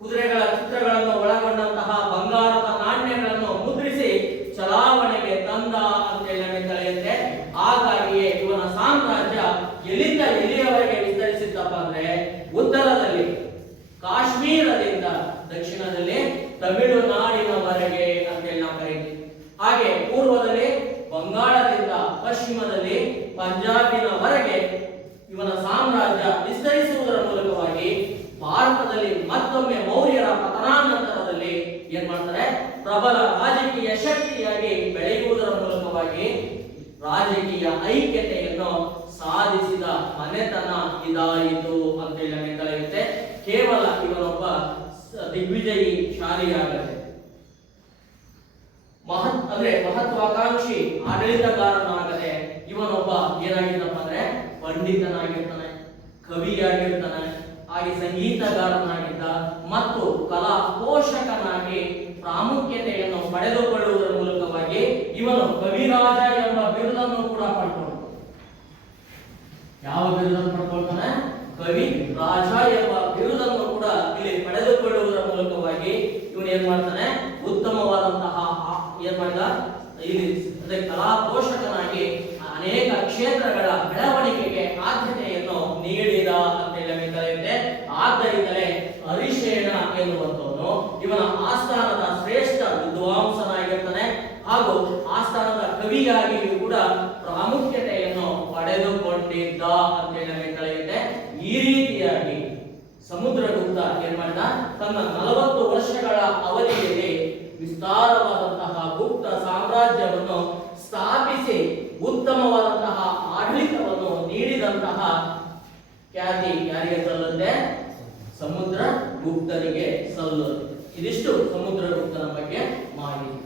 ಕುದುರೆಗಳ ಚಿತ್ರಗಳನ್ನು ಒಳಗೊಂಡಂತಹ ಬಂಗಾರದ ನಾಣ್ಯಗಳನ್ನು ಮುದ್ರಿಸಿ ಚಲಾವಣೆಗೆ ತಂದ ಅಂತೇಳಿ ನಮಗೆ ತಿಳಿಯುತ್ತೆ. ಹಾಗಾಗಿಯೇ ಇವನ ಸಾಮ್ರಾಜ್ಯ ಎಲ್ಲಿಂದ ಎಲ್ಲಿಯವರೆಗೆ ವಿಸ್ತರಿಸಿದ್ದಪ್ಪ ಅಂದ್ರೆ, ಉತ್ತರದಲ್ಲಿ ಕಾಶ್ಮೀರದಿಂದ ದಕ್ಷಿಣದಲ್ಲಿ ತಮಿಳುನಾಡಿನವರೆಗೆ ಅಂತೇಳಿ ನಾವು ಕರೀತೀವಿ. ಹಾಗೆ ಪೂರ್ವದಲ್ಲಿ ಬಂಗಾಳದಿಂದ ಪಶ್ಚಿಮದಲ್ಲಿ ಪಂಜಾಬಿನವರೆಗೆ ಇವನ ಸಾಮ್ರಾಜ್ಯ ವಿಸ್ತರಿಸುವುದರ ಮೂಲಕವಾಗಿ ಭಾರತದಲ್ಲಿ ಮತ್ತೊಮ್ಮೆ ಮೌರ್ಯರ ಪತನಾನಂತರದಲ್ಲಿ ಏನ್ ಮಾಡ್ತಾರೆ, ಪ್ರಬಲ ರಾಜಕೀಯ ಶಕ್ತಿಯಾಗಿ ಬೆಳೆಯುವುದರ ಮೂಲಕವಾಗಿ ರಾಜಕೀಯ ಐಕ್ಯತೆಯನ್ನು ಸಾಧಿಸಿದ ಮನೆತನ ಇದಾಯಿತು ಅಂತೇಳಿ ನಮಗೆ ತಿಳಿಯುತ್ತೆ. ಕೇವಲ ಇವನೊಬ್ಬ ದಿಗ್ವಿಜಯಿ ಶಾಲಿಯಾಗದೆ ಮಹತ್ವಾಕಾಂಕ್ಷಿ ಆಡಳಿತಗಾರನಾಗದೆ ಇವನೊಬ್ಬ ಏನಾಗಿದ್ದಪ್ಪ ಅಂದ್ರೆ, ಪಂಡಿತನಾಗಿರ್ತಾನೆ, ಕವಿಯಾಗಿರ್ತಾನೆ, ಹಾಗೆ ಸಂಗೀತಗಾರನಾಗಿದ್ದ ಮತ್ತು ಕಲಾ ಪೋಷಕನಾಗಿ ಪ್ರಾಮುಖ್ಯತೆಯನ್ನು ಪಡೆದುಕೊಳ್ಳುವುದರ ಮೂಲಕವಾಗಿ ಇವನು ಕವಿರಾಜ ಎಂಬ ಬಿರುದನ್ನು ಕೂಡ ಪಡ್ಕೊಂಡು, ಯಾವ ಬಿರುದನ್ನು ಪಡ್ಕೊಳ್ತಾನೆ, ಕವಿ ರಾಜ ಎಂಬ ಬಿರುದನ್ನು ಕೂಡ ಇಲ್ಲಿ ಪಡೆದುಕೊಳ್ಳುವುದರ ಮೂಲಕವಾಗಿ ಇವನು ಏನ್ ಮಾಡ್ತಾನೆ, ಉತ್ತಮವಾದಂತಹ ಏನ್ ಮಾಡಿದ, ಇಲ್ಲಿ ಕಲಾ ಪೋಷಕನಾಗಿ ಅನೇಕ ಕ್ಷೇತ್ರಗಳ ಬೆಳವಣಿಗೆಗೆ ಆದ್ಯತೆಯನ್ನು ನೀಡಿದ ಅಂತ ಹೇಳಿ ಕರೆಯುತ್ತೆ. ಆದ್ದರಿಂದಲೇ ಹರಿಶೇನ ಎನ್ನುವಂತವನು ಇವನ ಆಸ್ಥಾನದ ಶ್ರೇಷ್ಠ ವಿದ್ವಾಂಸನಾಗಿರ್ತಾನೆ ಹಾಗೂ ಆಸ್ಥಾನದ ಕವಿಯಾಗಿಯೂ ಕೂಡ ಪ್ರಾಮುಖ್ಯತೆಯನ್ನು ಪಡೆದುಕೊಂಡಿದ್ದ ಅಂತ ಹೇಳಿ ಕರೆಯುತ್ತೆ. ಈ ರೀತಿಯಾಗಿ ಸಮುದ್ರಗುಪ್ತ ಏನ್ ಮಾಡಿದ, ತನ್ನ 40 ವರ್ಷಗಳ ಅವಧಿಯಲ್ಲಿ ವಿಸ್ತಾರವಾದಂತಹ ಗುಪ್ತ ಸಾಮ್ರಾಜ್ಯವನ್ನು ಸ್ಥಾಪಿಸಿ ಉತ್ತಮವಾದಂತಹ ಆಡಳಿತವನ್ನು ನೀಡಿದಂತಹ ಖ್ಯಾತಿ ಯಾರಿಗೆ ಸಲ್ಲುತ್ತೆ, ಸಮುದ್ರಗುಪ್ತನಿಗೆ ಸಲ್ಲುತ್ತೆ. ಇದಿಷ್ಟು ಸಮುದ್ರಗುಪ್ತನ ಬಗ್ಗೆ ಮಾಹಿತಿ.